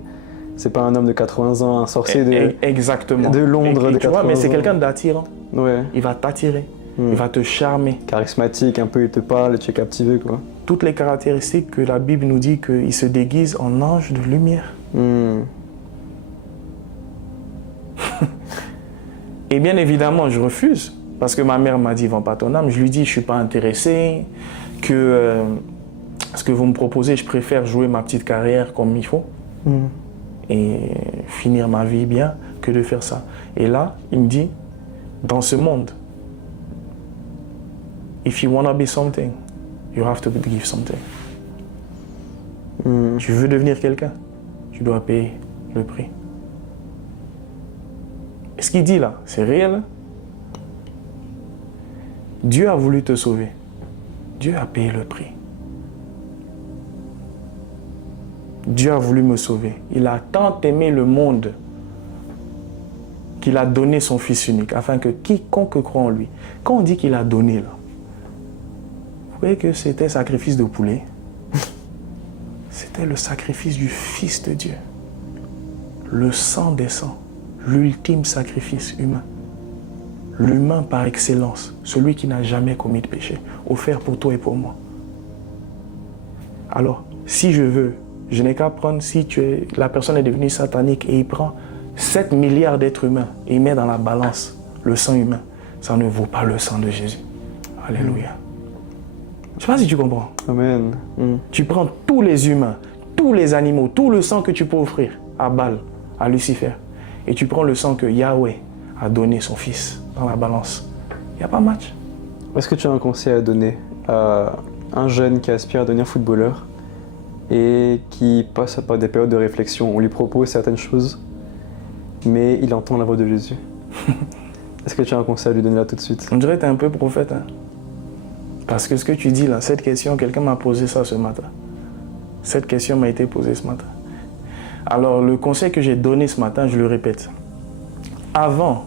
c'est pas un homme de 80 ans, un sorcier de... Exactement. de Londres et de tu vois, 80 mais c'est ans. quelqu'un d'attirant. Ouais. Il va t'attirer. Il va te charmer. Charismatique, un peu, il te parle et tu es captivé, quoi. Toutes les caractéristiques que la Bible nous dit qu'il se déguise en ange de lumière. Et bien évidemment, je refuse. Parce que ma mère m'a dit, vends pas ton âme. Je lui dis, je ne suis pas intéressé. Que ce que vous me proposez, je préfère jouer ma petite carrière comme il faut. Et finir ma vie bien que de faire ça. Et là, il me dit, dans ce monde, if you want to be something, you have to give something. Tu veux devenir quelqu'un, tu dois payer le prix. Et ce qu'il dit là, c'est réel. Dieu a voulu te sauver. Dieu a payé le prix. Dieu a voulu me sauver. Il a tant aimé le monde qu'il a donné son Fils unique, afin que quiconque croit en lui. Quand on dit qu'il a donné, là, vous voyez que c'était sacrifice de poulet. C'était le sacrifice du Fils de Dieu. Le sang des sangs, l'ultime sacrifice humain. L'humain par excellence, celui qui n'a jamais commis de péché, offert pour toi et pour moi. Alors, si je veux, je n'ai qu'à prendre, si la personne est devenue satanique et il prend 7 milliards d'êtres humains et il met dans la balance le sang humain, ça ne vaut pas le sang de Jésus. Alléluia. Je ne sais pas si tu comprends. Amen. Tu prends tous les humains, tous les animaux, tout le sang que tu peux offrir à Baal, à Lucifer, et tu prends le sang que Yahweh a donné son Fils dans la balance. Il n'y a pas match. Est-ce que tu as un conseil à donner à un jeune qui aspire à devenir footballeur et qui passe par des périodes de réflexion? On lui propose certaines choses, mais il entend la voix de Jésus. Est-ce que tu as un conseil à lui donner là tout de suite? On dirait que tu es un peu prophète. Hein? Parce que ce que tu dis là, cette question, quelqu'un m'a posé ça ce matin. Cette question m'a été posée ce matin. Alors le conseil que j'ai donné ce matin, je le répète. Avant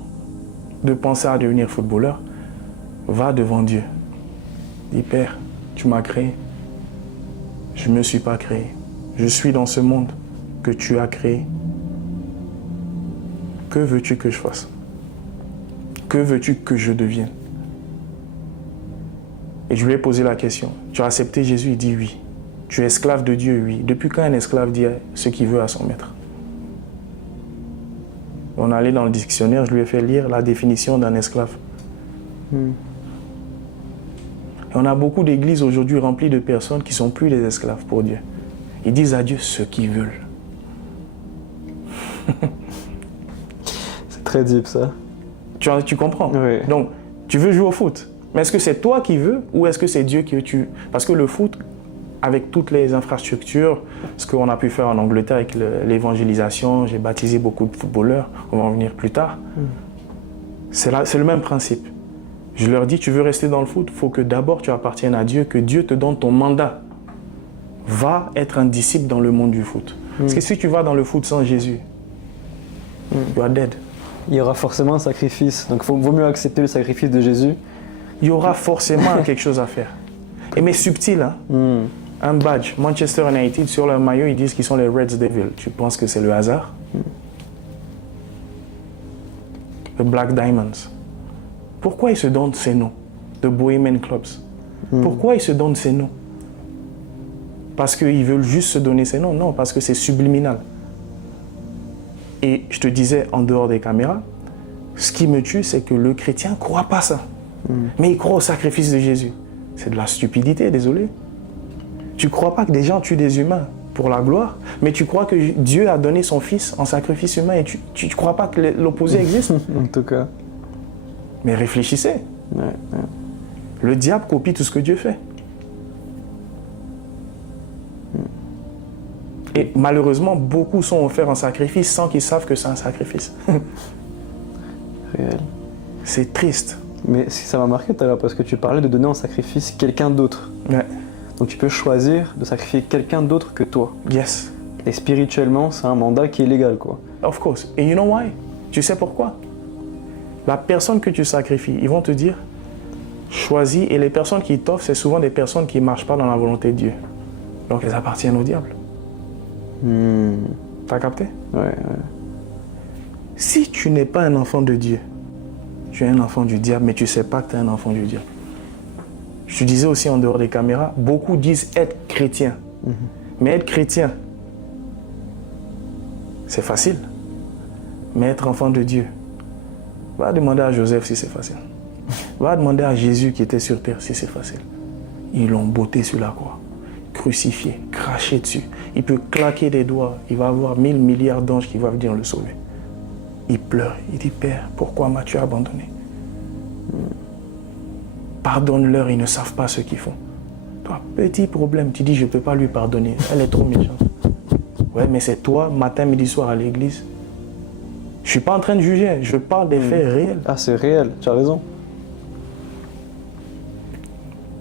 de penser à devenir footballeur, va devant Dieu. Dis, Père, tu m'as créé. Je ne me suis pas créé. Je suis dans ce monde que tu as créé. Que veux-tu que je fasse? Que veux-tu que je devienne? Et je lui ai posé la question. Tu as accepté Jésus? Il dit oui. Tu es esclave de Dieu? Oui. Depuis quand un esclave dit ce qu'il veut à son maître? On est allé dans le dictionnaire, je lui ai fait lire la définition d'un esclave. Et on a beaucoup d'églises aujourd'hui remplies de personnes qui ne sont plus des esclaves pour Dieu. Ils disent à Dieu ce qu'ils veulent. C'est très deep ça. Tu comprends? Oui. Donc, tu veux jouer au foot. Mais est-ce que c'est toi qui veux ou est-ce que c'est Dieu qui veut? Parce que le foot, avec toutes les infrastructures, ce qu'on a pu faire en Angleterre avec l'évangélisation, j'ai baptisé beaucoup de footballeurs, on va en venir plus tard. C'est le même principe. Je leur dis, tu veux rester dans le foot, il faut que d'abord tu appartiennes à Dieu, que Dieu te donne ton mandat. Va être un disciple dans le monde du foot. Parce que si tu vas dans le foot sans Jésus, you are dead. Il y aura forcément un sacrifice, donc il vaut mieux accepter le sacrifice de Jésus. Il y aura forcément quelque chose à faire. Mais subtil, hein? Un badge, Manchester United, sur leur maillot, ils disent qu'ils sont les Reds Devils. Tu penses que c'est le hasard? The Black Diamonds. Pourquoi ils se donnent ces noms? The Bohemian Clubs. Pourquoi ils se donnent ces noms? Parce qu'ils veulent juste se donner ces noms? Non, parce que c'est subliminal. Et je te disais en dehors des caméras, ce qui me tue, c'est que le chrétien ne croit pas ça. Mais ils croient au sacrifice de Jésus. C'est de la stupidité, désolé. Tu ne crois pas que des gens tuent des humains pour la gloire, mais tu crois que Dieu a donné son Fils en sacrifice humain et tu ne crois pas que l'opposé existe. En tout cas. Mais réfléchissez. Ouais. Le diable copie tout ce que Dieu fait. Et malheureusement, beaucoup sont offerts en sacrifice sans qu'ils savent que c'est un sacrifice. Réel. C'est triste. Mais ça m'a marqué tout à l'heure parce que tu parlais de donner en sacrifice quelqu'un d'autre. Ouais. Donc tu peux choisir de sacrifier quelqu'un d'autre que toi. Yes. Et spirituellement, c'est un mandat qui est légal, quoi. Of course. Et you know why? Tu sais pourquoi? La personne que tu sacrifies, ils vont te dire, choisis. Et les personnes qui t'offrent, c'est souvent des personnes qui ne marchent pas dans la volonté de Dieu. Donc elles appartiennent au diable. T'as capté? Ouais. Si tu n'es pas un enfant de Dieu, tu es un enfant du diable, mais tu ne sais pas que tu es un enfant du diable. Je te disais aussi en dehors des caméras, beaucoup disent être chrétien. Mais être chrétien, c'est facile. Mais être enfant de Dieu, va demander à Joseph si c'est facile. Va demander à Jésus qui était sur terre si c'est facile. Ils l'ont botté sur la croix, crucifié, craché dessus. Il peut claquer des doigts, il va avoir 1000 milliards d'anges qui vont venir le sauver. Il pleure, il dit, Père, pourquoi m'as-tu abandonné? Pardonne-leur, ils ne savent pas ce qu'ils font. Toi, petit problème, tu dis, je ne peux pas lui pardonner, elle est trop méchante. Ouais, mais c'est toi, matin, midi, soir à l'église. Je ne suis pas en train de juger, je parle des faits réels. Ah, c'est réel, tu as raison.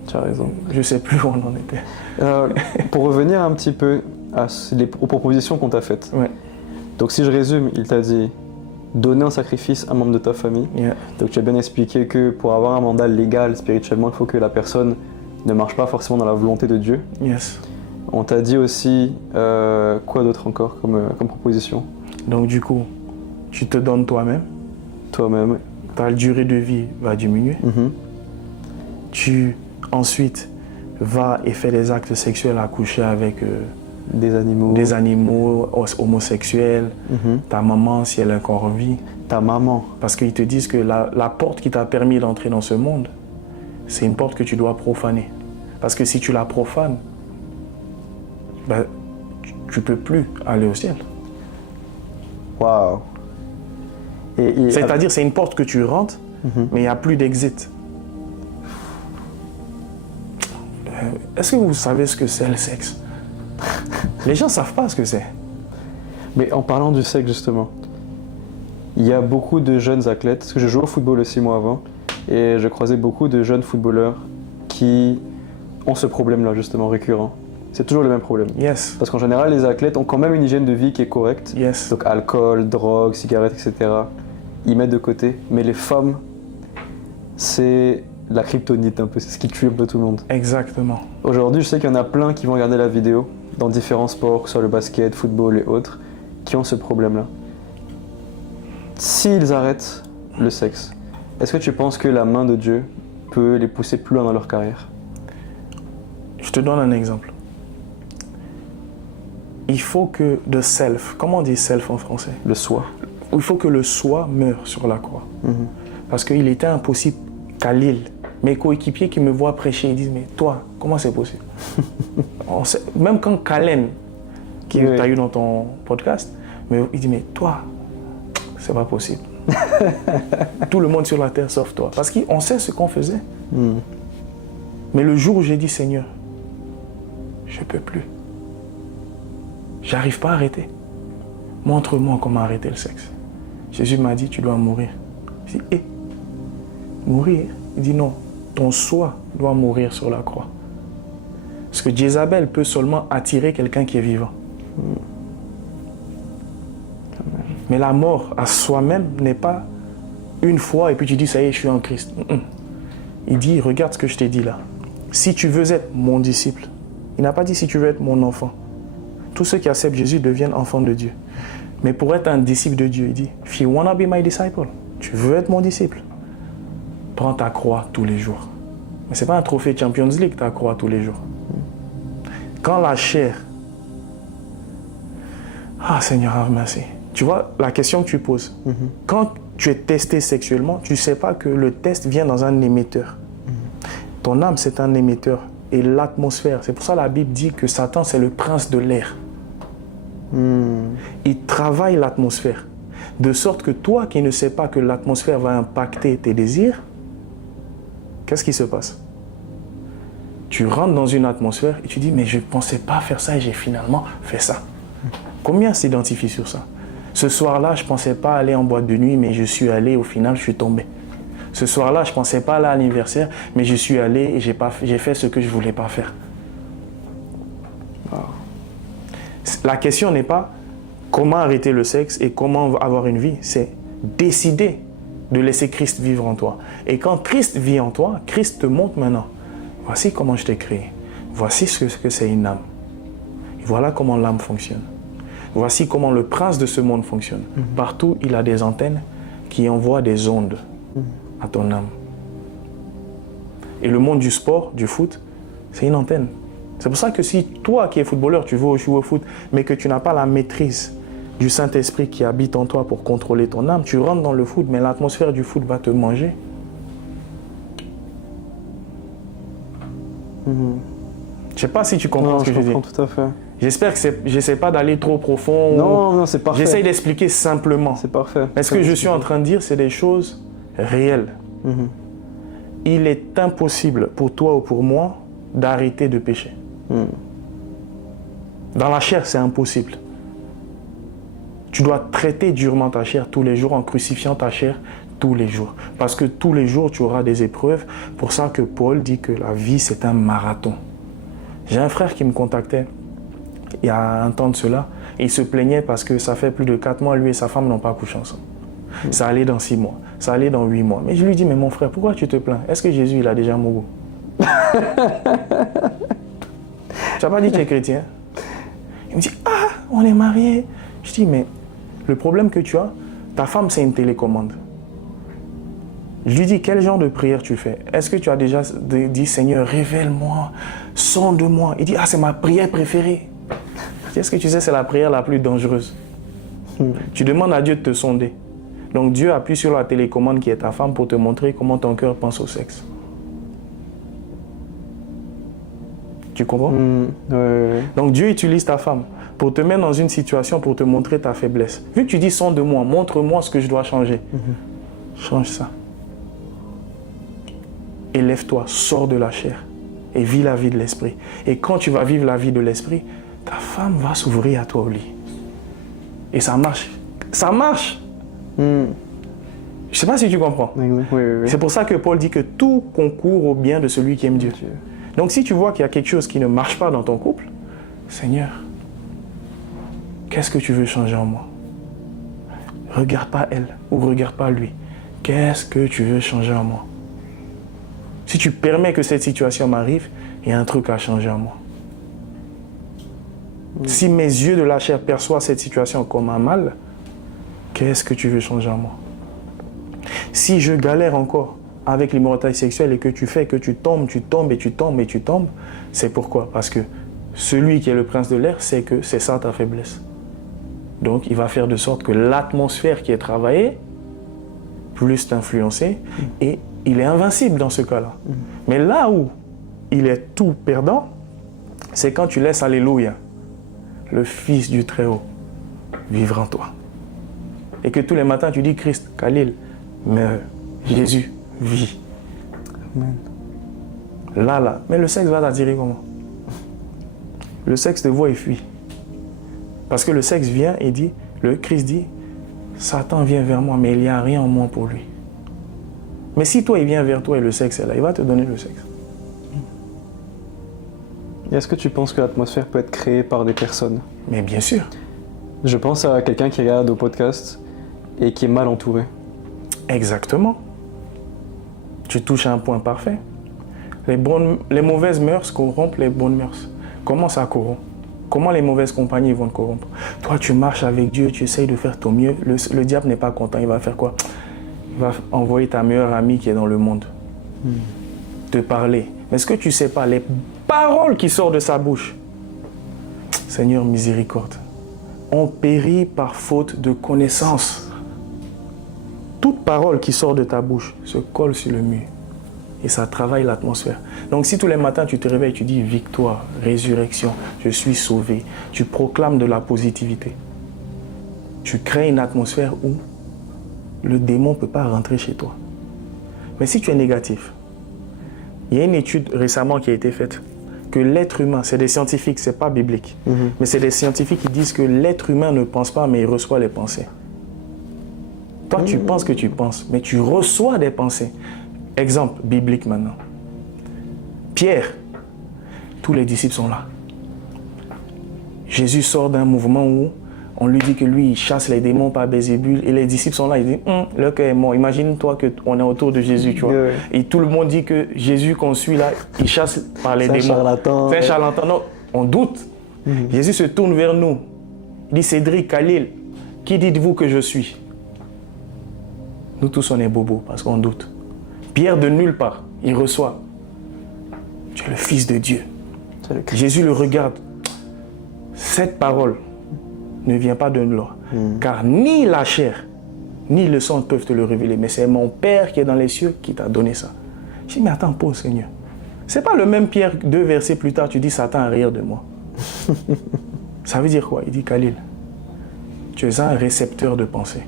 Tu as raison. Je ne sais plus où on en était. Pour revenir un petit peu aux propositions qu'on t'a faites. Ouais. Donc si je résume, il t'a dit donner en sacrifice un membre de ta famille. Yeah. Donc tu as bien expliqué que pour avoir un mandat légal spirituellement, il faut que la personne ne marche pas forcément dans la volonté de Dieu. Yes. On t'a dit aussi, quoi d'autre encore comme proposition? Donc du coup, tu te donnes toi-même, Toi-même. ta durée de vie va diminuer. Mhm. Tu ensuite vas et fais des actes sexuels à coucher avec Des animaux. Homosexuels, ta maman si elle est encore en vie. Ta maman. Parce qu'ils te disent que la porte qui t'a permis d'entrer dans ce monde, c'est une porte que tu dois profaner. Parce que si tu la profanes, ben, tu ne peux plus aller au ciel. Waouh. C'est-à-dire c'est une porte que tu rentres, mais il n'y a plus d'exit. Est-ce que vous savez ce que c'est le sexe? Les gens ne savent pas ce que c'est. Mais en parlant du sexe justement, il y a beaucoup de jeunes athlètes, parce que je jouais au football aussi moi avant, et je croisais beaucoup de jeunes footballeurs qui ont ce problème-là justement récurrent. C'est toujours le même problème. Yes. Parce qu'en général, les athlètes ont quand même une hygiène de vie qui est correcte. Yes. Donc alcool, drogue, cigarettes, etc. Ils mettent de côté. Mais les femmes, c'est la kryptonite un peu, c'est ce qui tue un peu tout le monde. Exactement. Aujourd'hui, je sais qu'il y en a plein qui vont regarder la vidéo dans différents sports, que ce soit le basket, football et autres, qui ont ce problème-là. S'ils arrêtent le sexe, est-ce que tu penses que la main de Dieu peut les pousser plus loin dans leur carrière? Je te donne un exemple. Il faut que le self, comment on dit self en français? Le soi. Il faut que le soi meure sur la croix. Parce qu'il était impossible qu'à Lille, mes coéquipiers qui me voient prêcher, ils disent, mais toi, comment c'est possible? Même quand Kalen, qui t'a eu dans ton podcast, il dit, mais toi, c'est pas possible. Tout le monde sur la terre sauf toi. Parce qu'on sait ce qu'on faisait. Mais le jour où j'ai dit, Seigneur, je ne peux plus. J'arrive pas à arrêter. Montre-moi comment arrêter le sexe. Jésus m'a dit, tu dois mourir. Je dis, mourir? Il dit, non, ton soi doit mourir sur la croix. Parce que Jézabel peut seulement attirer quelqu'un qui est vivant. Mais la mort à soi-même n'est pas une fois et puis tu dis, ça y est, je suis en Christ. Il dit, regarde ce que je t'ai dit là. Si tu veux être mon disciple, il n'a pas dit si tu veux être mon enfant. Tous ceux qui acceptent Jésus deviennent enfants de Dieu. Mais pour être un disciple de Dieu, il dit, if you wanna be my disciple, tu veux être mon disciple, prends ta croix tous les jours. Mais ce n'est pas un trophée Champions League, ta croix tous les jours. Quand la chair, Seigneur, merci. Tu vois, la question que tu poses, quand tu es testé sexuellement, tu ne sais pas que le test vient dans un émetteur. Ton âme, c'est un émetteur. Et l'atmosphère, c'est pour ça que la Bible dit que Satan, c'est le prince de l'air. Il travaille l'atmosphère. De sorte que toi qui ne sais pas que l'atmosphère va impacter tes désirs, qu'est-ce qui se passe? Tu rentres dans une atmosphère et tu dis, mais je ne pensais pas faire ça et j'ai finalement fait ça. Combien s'identifient sur ça? Ce soir-là, je ne pensais pas aller en boîte de nuit, mais je suis allé, au final, je suis tombé. Ce soir-là, je ne pensais pas aller à l'anniversaire, mais je suis allé et j'ai fait ce que je ne voulais pas faire. Wow. La question n'est pas comment arrêter le sexe et comment avoir une vie, c'est décider de laisser Christ vivre en toi. Et quand Christ vit en toi, Christ te montre maintenant, voici comment je t'ai créé, voici ce que c'est une âme. Et voilà comment l'âme fonctionne. Voici comment le prince de ce monde fonctionne. Partout, il a des antennes qui envoient des ondes à ton âme. Et le monde du sport, du foot, c'est une antenne. C'est pour ça que si toi qui es footballeur, tu veux jouer au foot, mais que tu n'as pas la maîtrise du Saint-Esprit qui habite en toi pour contrôler ton âme, tu rentres dans le foot, mais l'atmosphère du foot va te manger. Je ne sais pas si tu comprends ce que je dis. Je comprends tout à fait. J'espère que je n'essaie pas d'aller trop profond. Non, c'est parfait. J'essaie d'expliquer simplement. C'est parfait. Mais ce que je suis en train de dire, c'est des choses réelles. Il est impossible pour toi ou pour moi d'arrêter de pécher. Dans la chair, c'est impossible. Tu dois traiter durement ta chair tous les jours en crucifiant ta chair tous les jours. Parce que tous les jours, tu auras des épreuves. Pour ça que Paul dit que la vie, c'est un marathon. J'ai un frère qui me contactait il y a un temps de cela. Et il se plaignait parce que ça fait plus de 4 mois, lui et sa femme n'ont pas couché ensemble. Ça allait dans 6 mois, ça allait dans 8 mois. Mais je lui dis, mais mon frère, pourquoi tu te plains? Est-ce que Jésus, il a déjà mon goût? Tu n'as pas dit que tu es chrétien? Il me dit, ah, on est mariés. Je dis, mais le problème que tu as, ta femme, c'est une télécommande. Je lui dis, quel genre de prière tu fais? Est-ce que tu as déjà dit, Seigneur, révèle-moi, sonde-moi? Il dit, ah, c'est ma prière préférée. Je dis, est-ce que tu sais, c'est la prière la plus dangereuse? Tu demandes à Dieu de te sonder. Donc Dieu appuie sur la télécommande qui est ta femme pour te montrer comment ton cœur pense au sexe. Tu comprends? Ouais. Donc Dieu utilise ta femme pour te mettre dans une situation pour te montrer ta faiblesse. Vu que tu dis sonde-moi, montre-moi ce que je dois changer. Change ça. Élève-toi, sors de la chair et vis la vie de l'esprit. Et quand tu vas vivre la vie de l'esprit, ta femme va s'ouvrir à toi au lit. Et ça marche. Ça marche! Je ne sais pas si tu comprends. Oui. C'est pour ça que Paul dit que tout concourt au bien de celui qui aime Dieu. Donc si tu vois qu'il y a quelque chose qui ne marche pas dans ton couple, Seigneur, qu'est-ce que tu veux changer en moi? Regarde pas elle ou regarde pas lui. Qu'est-ce que tu veux changer en moi? Si tu permets que cette situation m'arrive, il y a un truc à changer en moi. Si mes yeux de la chair perçoivent cette situation comme un mal, qu'est-ce que tu veux changer en moi? Si je galère encore avec l'immoralité sexuelle et que tu fais que tu tombes, c'est pourquoi? Parce que celui qui est le prince de l'air sait que c'est ça ta faiblesse. Donc il va faire de sorte que l'atmosphère qui est travaillée plus t'influencer et il est invincible dans ce cas-là. Mais là où il est tout perdant, c'est quand tu laisses Alléluia, le Fils du Très-Haut, vivre en toi. Et que tous les matins tu dis Christ, Khalil, mais Jésus, vit. Amen. Là. Mais le sexe va t'attirer comment? Le sexe te voit et fuit. Parce que le sexe vient et dit, le Christ dit, Satan vient vers moi, mais il n'y a rien en moi pour lui. Mais si toi, il vient vers toi et le sexe est là, il va te donner le sexe. Est-ce que tu penses que l'atmosphère peut être créée par des personnes? Mais bien sûr. Je pense à quelqu'un qui regarde au podcast et qui est mal entouré. Exactement. Tu touches à un point parfait. Les mauvaises mœurs corrompent les bonnes mœurs. Comment ça corrompt? Comment les mauvaises compagnies vont te corrompre? Toi, tu marches avec Dieu, tu essayes de faire ton mieux. Le diable n'est pas content. Il va faire quoi? Il va envoyer ta meilleure amie qui est dans le monde. Te parler. Mais ce que tu ne sais pas, les paroles qui sortent de sa bouche. Seigneur, miséricorde. ont péri par faute de connaissance. Toute parole qui sort de ta bouche se colle sur le mur et ça travaille l'atmosphère. Donc si tous les matins tu te réveilles, tu dis victoire, résurrection, je suis sauvé, tu proclames de la positivité. Tu crées une atmosphère où le démon ne peut pas rentrer chez toi. Mais si tu es négatif, il y a une étude récemment qui a été faite que l'être humain, c'est des scientifiques, c'est pas biblique, mais c'est des scientifiques qui disent que l'être humain ne pense pas, mais il reçoit les pensées. Toi, tu penses que tu penses, mais tu reçois des pensées. Exemple biblique maintenant. Pierre, tous les disciples sont là. Jésus sort d'un mouvement où on lui dit que lui, il chasse les démons par Belzébul et les disciples sont là, ils disent le cœur est mort. Imagine-toi qu'on est autour de Jésus, tu vois. Ouais. Et tout le monde dit que Jésus qu'on suit là, il chasse par les démons. C'est un charlatan. Non, on doute. Jésus se tourne vers nous. Il dit Cédric, Khalil, qui dites-vous que je suis? Nous tous on est bobos parce qu'on doute. Pierre de nulle part, il reçoit. Tu es le Fils de Dieu. Jésus le regarde. Cette parole ne vient pas de l'homme, car ni la chair, ni le sang peuvent te le révéler, mais c'est mon Père qui est dans les cieux qui t'a donné ça. Je dis, mais attends, pause Seigneur. C'est pas le même Pierre, 2 versets plus tard, tu dis, Satan a rire de moi. Ça veut dire quoi? Il dit, Khalil, tu es un récepteur de pensée.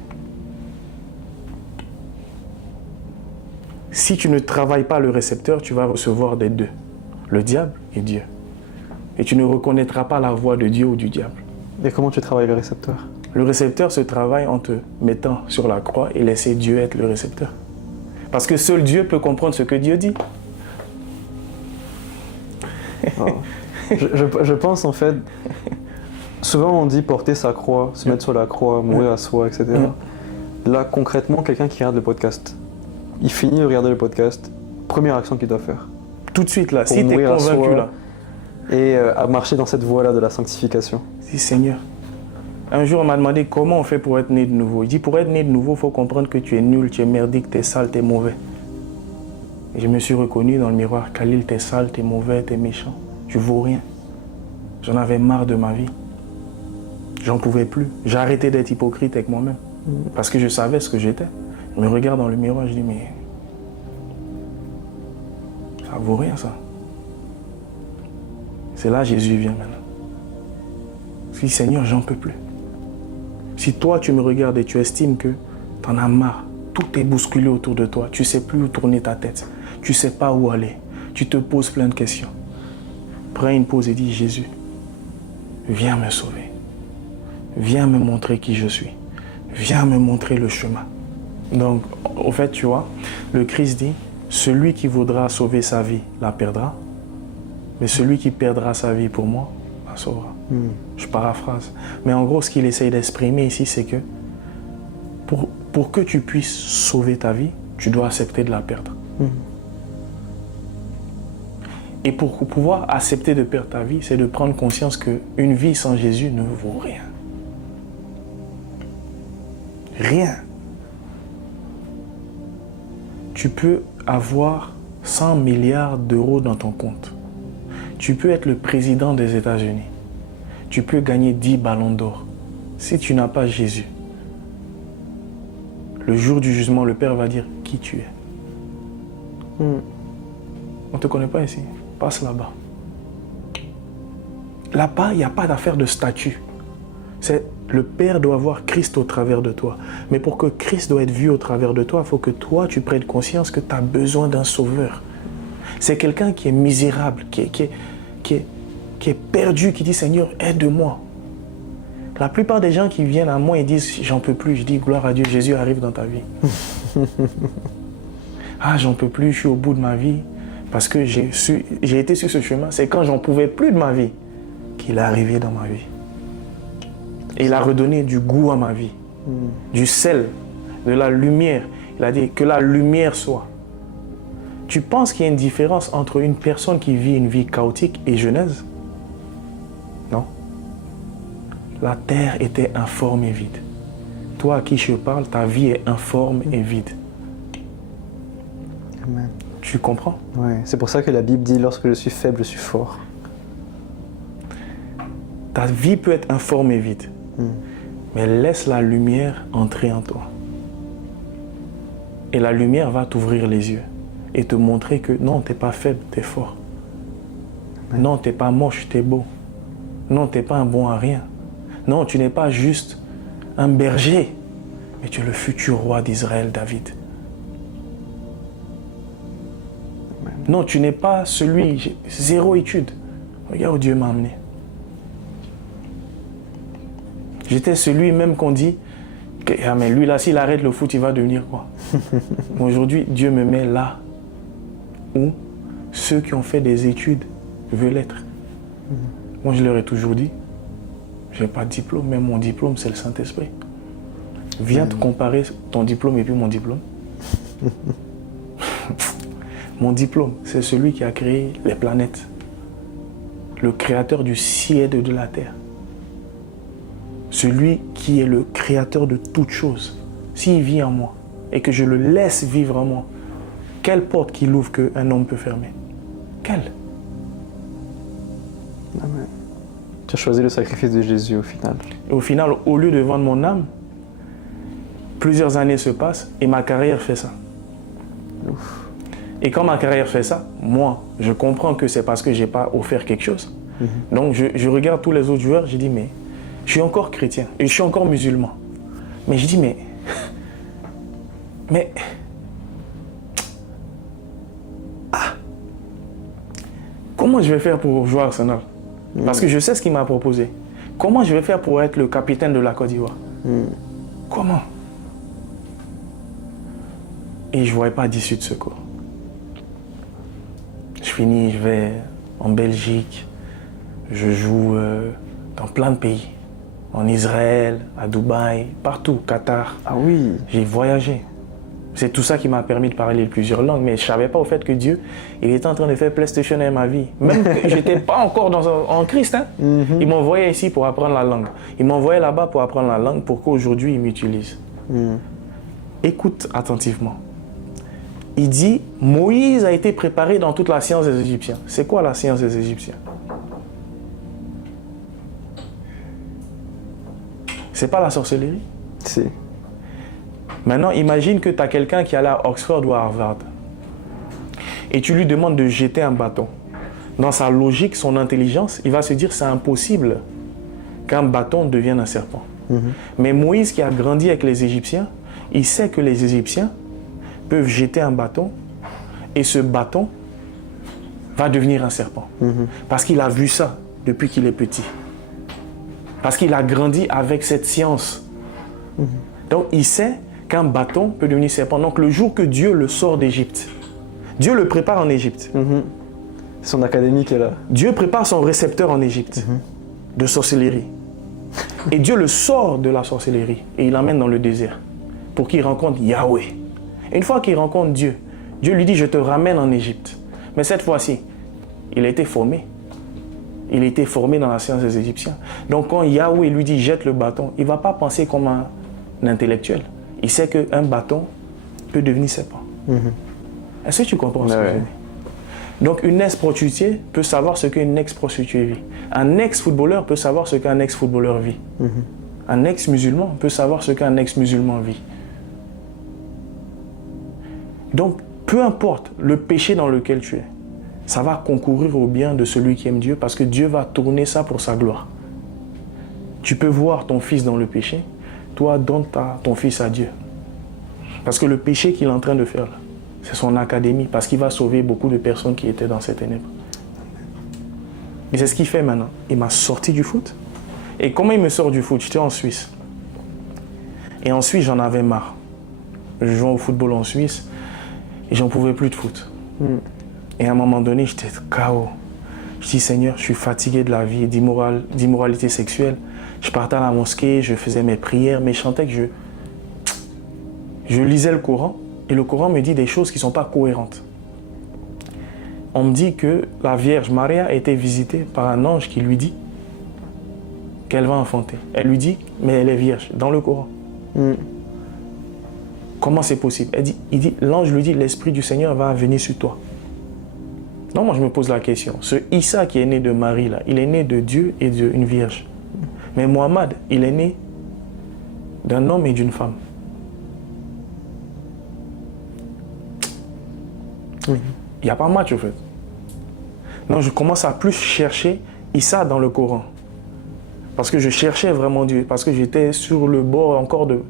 Si tu ne travailles pas le récepteur, tu vas recevoir des deux, le diable et Dieu. Et tu ne reconnaîtras pas la voix de Dieu ou du diable. Et comment tu travailles le récepteur? Le récepteur se travaille en te mettant sur la croix et laisser Dieu être le récepteur. Parce que seul Dieu peut comprendre ce que Dieu dit. Oh. Je pense en fait, souvent on dit porter sa croix, se mettre sur la croix, mourir à soi, etc. Là concrètement, quelqu'un qui regarde le podcast, il finit de regarder le podcast, première action qu'il doit faire. Tout de suite là, si tu es convaincu là. Et à marcher dans cette voie-là de la sanctification. Si Seigneur. Un jour on m'a demandé comment on fait pour être né de nouveau. Il dit pour être né de nouveau, il faut comprendre que tu es nul, tu es merdique, tu es sale, tu es mauvais. Et je me suis reconnu dans le miroir, Khalil, tu es sale, tu es mauvais, tu es méchant. Tu vaux rien. J'en avais marre de ma vie. J'en pouvais plus. J'ai arrêté d'être hypocrite avec moi-même. Parce que je savais ce que j'étais. Je me regarde dans le miroir, je dis mais ça vaut rien ça. C'est là Jésus vient maintenant. Je dis Seigneur, j'en peux plus. Si toi tu me regardes et tu estimes que tu en as marre, tout est bousculé autour de toi, tu ne sais plus où tourner ta tête, tu ne sais pas où aller, tu te poses plein de questions. Prends une pause et dis Jésus, viens me sauver. Viens me montrer qui je suis. Viens me montrer le chemin. Donc, au fait, tu vois, le Christ dit, celui qui voudra sauver sa vie la perdra, mais celui qui perdra sa vie pour moi la sauvera. Je paraphrase. Mais en gros, ce qu'il essaye d'exprimer ici, c'est que pour que tu puisses sauver ta vie, tu dois accepter de la perdre. Et pour pouvoir accepter de perdre ta vie, c'est de prendre conscience qu'une vie sans Jésus ne vaut rien. Rien. Tu peux avoir 100 milliards d'euros dans ton compte. Tu peux être le président des États-Unis. Tu peux gagner 10 ballons d'or. Si tu n'as pas Jésus, le jour du jugement, le Père va dire qui tu es. On ne te connaît pas ici. Passe là-bas. Là-bas, il n'y a pas d'affaire de statut. Le Père doit voir Christ au travers de toi. Mais pour que Christ doit être vu au travers de toi, il faut que toi, tu prennes conscience que tu as besoin d'un sauveur. C'est quelqu'un qui est misérable, qui est perdu, qui dit « Seigneur, aide-moi ». La plupart des gens qui viennent à moi et disent « J'en peux plus », je dis « Gloire à Dieu, Jésus arrive dans ta vie ». Ah, j'en peux plus, je suis au bout de ma vie. Parce que j'ai été sur ce chemin. C'est quand j'en pouvais plus de ma vie qu'il est arrivé dans ma vie. Et il a redonné du goût à ma vie, du sel, de la lumière. Il a dit que la lumière soit. Tu penses qu'il y a une différence entre une personne qui vit une vie chaotique et Genèse? Non. La terre était informe et vide. Toi à qui je parle, ta vie est informe et vide. Amen. Tu comprends? Ouais, c'est pour ça que la Bible dit « Lorsque je suis faible, je suis fort ». Ta vie peut être informe et vide. Mais laisse la lumière entrer en toi. Et la lumière va t'ouvrir les yeux et te montrer que non, tu n'es pas faible, tu es fort. Non, tu n'es pas moche, tu es beau. Non, tu n'es pas un bon à rien. Non, tu n'es pas juste un berger, mais tu es le futur roi d'Israël, David. Non, tu n'es pas celui, j'ai zéro étude. Regarde où Dieu m'a amené. J'étais celui même qu'on dit, ah mais lui là, s'il arrête le foot, il va devenir quoi? Aujourd'hui, Dieu me met là où ceux qui ont fait des études veulent être. Moi, je leur ai toujours dit, je n'ai pas de diplôme, mais mon diplôme, c'est le Saint-Esprit. Viens te comparer ton diplôme et puis mon diplôme. Mon diplôme, c'est celui qui a créé les planètes. Le créateur du ciel et de la terre. Celui qui est le créateur de toutes choses. S'il vit en moi et que je le laisse vivre en moi, quelle porte qu'il ouvre qu'un homme peut fermer? Quelle? Amen. Tu as choisi le sacrifice de Jésus au final. Et au final, au lieu de vendre mon âme, plusieurs années se passent et ma carrière fait ça. Ouf. Et quand ma carrière fait ça, moi, je comprends que c'est parce que je n'ai pas offert quelque chose. Donc je regarde tous les autres joueurs, je dis mais je suis encore chrétien et je suis encore musulman. Mais je dis mais comment je vais faire pour jouer à Arsenal? Parce que je sais ce qu'il m'a proposé. Comment je vais faire pour être le capitaine de la Côte d'Ivoire? Comment? Et je ne voyais pas d'issue de secours. Je finis, je vais en Belgique, je joue dans plein de pays. En Israël, à Dubaï, partout, Qatar. Ah oui. J'ai voyagé. C'est tout ça qui m'a permis de parler plusieurs langues. Mais je ne savais pas au fait que Dieu, il était en train de faire PlayStation dans ma vie. Même que je n'étais pas encore en Christ. Hein. Il m'envoyait ici pour apprendre la langue. Il m'envoyait là-bas pour apprendre la langue pour qu'aujourd'hui, il m'utilise. Écoute attentivement. Il dit, Moïse a été préparé dans toute la science des Égyptiens. C'est quoi la science des Égyptiens? C'est pas la sorcellerie? Si. Maintenant, imagine que tu as quelqu'un qui est allé à Oxford ou à Harvard et tu lui demandes de jeter un bâton. Dans sa logique, son intelligence, il va se dire c'est impossible qu'un bâton devienne un serpent. Mais Moïse qui a grandi avec les Égyptiens, il sait que les Égyptiens peuvent jeter un bâton et ce bâton va devenir un serpent. Parce qu'il a vu ça depuis qu'il est petit. Parce qu'il a grandi avec cette science. Donc il sait qu'un bâton peut devenir serpent. Donc le jour que Dieu le sort d'Égypte, Dieu le prépare en Égypte. C'est son académie qui est là. Dieu prépare son récepteur en Égypte de sorcellerie. Et Dieu le sort de la sorcellerie et il l'emmène dans le désert pour qu'il rencontre Yahweh. Et une fois qu'il rencontre Dieu, Dieu lui dit, je te ramène en Égypte. Mais cette fois-ci, il a été formé. Il a été formé dans la science des Égyptiens. Donc quand Yahweh lui dit, jette le bâton, il ne va pas penser comme un intellectuel. Il sait qu'un bâton peut devenir serpent. Est-ce que tu comprends ce que je dis? Donc une ex-prostituée peut savoir ce qu'une ex-prostituée vit. Un ex-footballeur peut savoir ce qu'un ex-footballeur vit. Un ex-musulman peut savoir ce qu'un ex-musulman vit. Donc, peu importe le péché dans lequel tu es, ça va concourir au bien de celui qui aime Dieu parce que Dieu va tourner ça pour sa gloire. Tu peux voir ton fils dans le péché, toi donne ton fils à Dieu. Parce que le péché qu'il est en train de faire, c'est son académie parce qu'il va sauver beaucoup de personnes qui étaient dans ces ténèbres. Et c'est ce qu'il fait maintenant. Il m'a sorti du foot. Et comment il me sort du foot? J'étais en Suisse. Et en Suisse, j'en avais marre. Je jouais au football en Suisse. Et j'en pouvais plus de foot. Et à un moment donné, j'étais KO. Je dis, Seigneur, je suis fatigué de la vie, d'immoralité sexuelle. Je partais à la mosquée, je faisais mes prières, mais je sentais que je lisais le Coran. Et le Coran me dit des choses qui ne sont pas cohérentes. On me dit que la Vierge Maria a été visitée par un ange qui lui dit qu'elle va enfanter. Elle lui dit, mais elle est vierge, dans le Coran. Comment c'est possible? L'ange lui dit, l'Esprit du Seigneur va venir sur toi. Non, moi je me pose la question. Ce Issa qui est né de Marie, là, il est né de Dieu et d'une vierge. Mais Mohamed, il est né d'un homme et d'une femme. Il n'y a pas match, au fait. Non, je commence à plus chercher Issa dans le Coran. Parce que je cherchais vraiment Dieu. Parce que j'étais sur le bord encore de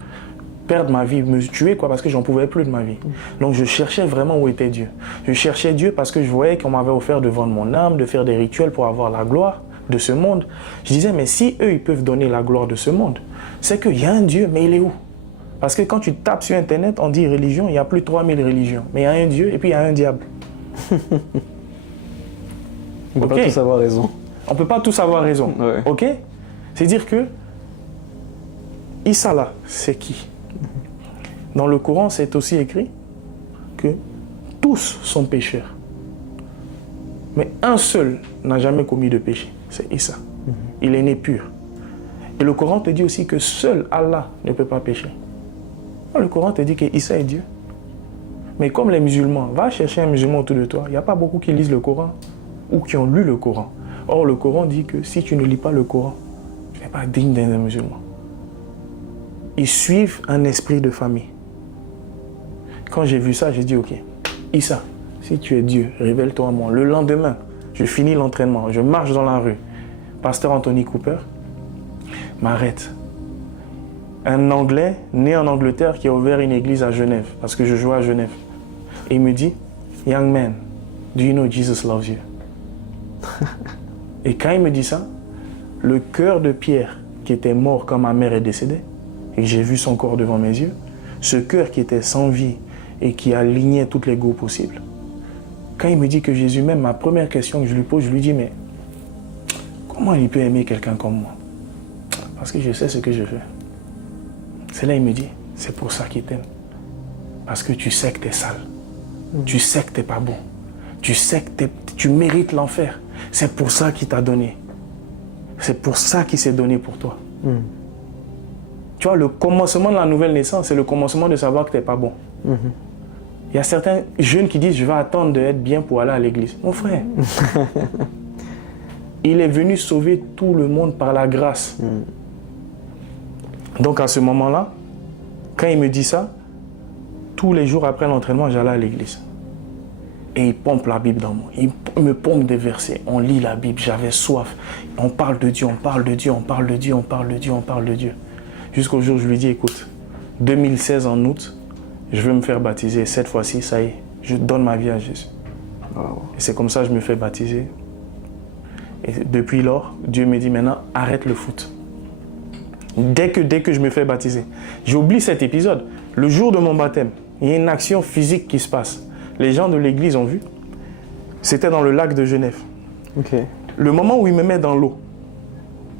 perdre ma vie, me tuer, quoi, parce que j'en pouvais plus de ma vie. Donc je cherchais vraiment où était Dieu. Je cherchais Dieu parce que je voyais qu'on m'avait offert de vendre mon âme, de faire des rituels pour avoir la gloire de ce monde. Je disais, mais si eux, ils peuvent donner la gloire de ce monde, c'est qu'il y a un Dieu, mais il est où? Parce que quand tu tapes sur Internet, on dit religion, il y a plus de 3000 religions. Mais il y a un Dieu et puis il y a un diable. On ne peut pas tous avoir raison. On ne peut pas tous avoir raison. Ouais. Ok? C'est-à-dire que Issa là, c'est qui? Dans le Coran, c'est aussi écrit que tous sont pécheurs. Mais un seul n'a jamais commis de péché, c'est Issa. Il est né pur. Et le Coran te dit aussi que seul Allah ne peut pas pécher. Le Coran te dit que Issa est Dieu. Mais comme les musulmans, va chercher un musulman autour de toi. Il n'y a pas beaucoup qui lisent le Coran ou qui ont lu le Coran. Or, le Coran dit que si tu ne lis pas le Coran, tu n'es pas digne d'un musulman. Ils suivent un esprit de famille. Quand j'ai vu ça, j'ai dit, ok, Issa, si tu es Dieu, révèle-toi à moi. Le lendemain, je finis l'entraînement, je marche dans la rue. Pasteur Anthony Cooper m'arrête. Un Anglais né en Angleterre qui a ouvert une église à Genève, parce que je jouais à Genève. Et il me dit, Young man, do you know Jesus loves you? Et quand il me dit ça, le cœur de Pierre, qui était mort quand ma mère est décédée, et que j'ai vu son corps devant mes yeux, ce cœur qui était sans vie et qui alignait toutes les go possibles, quand il me dit que Jésus m'aime, ma première question que je lui pose, je lui dis, mais comment il peut aimer quelqu'un comme moi? Parce que je sais ce que je fais. C'est là qu'il me dit, c'est pour ça qu'il t'aime. Parce que tu sais que tu es sale. Tu sais que tu n'es pas bon. Tu sais que tu mérites l'enfer. C'est pour ça qu'il t'a donné. C'est pour ça qu'il s'est donné pour toi. Tu vois, le commencement de la nouvelle naissance, c'est le commencement de savoir que tu n'es pas bon. Il y a certains jeunes qui disent, je vais attendre d'être bien pour aller à l'église. Mon frère, il est venu sauver tout le monde par la grâce. Donc à ce moment-là, quand il me dit ça, tous les jours après l'entraînement, j'allais à l'église. Et il pompe la Bible dans moi. Il me pompe des versets. On lit la Bible, j'avais soif. On parle de Dieu, on parle de Dieu, on parle de Dieu, on parle de Dieu, on parle de Dieu. Jusqu'au jour où je lui dis, écoute, 2016 en août, je veux me faire baptiser. Cette fois-ci, ça y est, je donne ma vie à Jésus. Wow. Et c'est comme ça que je me fais baptiser. Et depuis lors, Dieu me dit maintenant, arrête le foot. Dès que je me fais baptiser. J'oublie cet épisode. Le jour de mon baptême, il y a une action physique qui se passe. Les gens de l'église ont vu. C'était dans le lac de Genève. Okay. Le moment où il me met dans l'eau,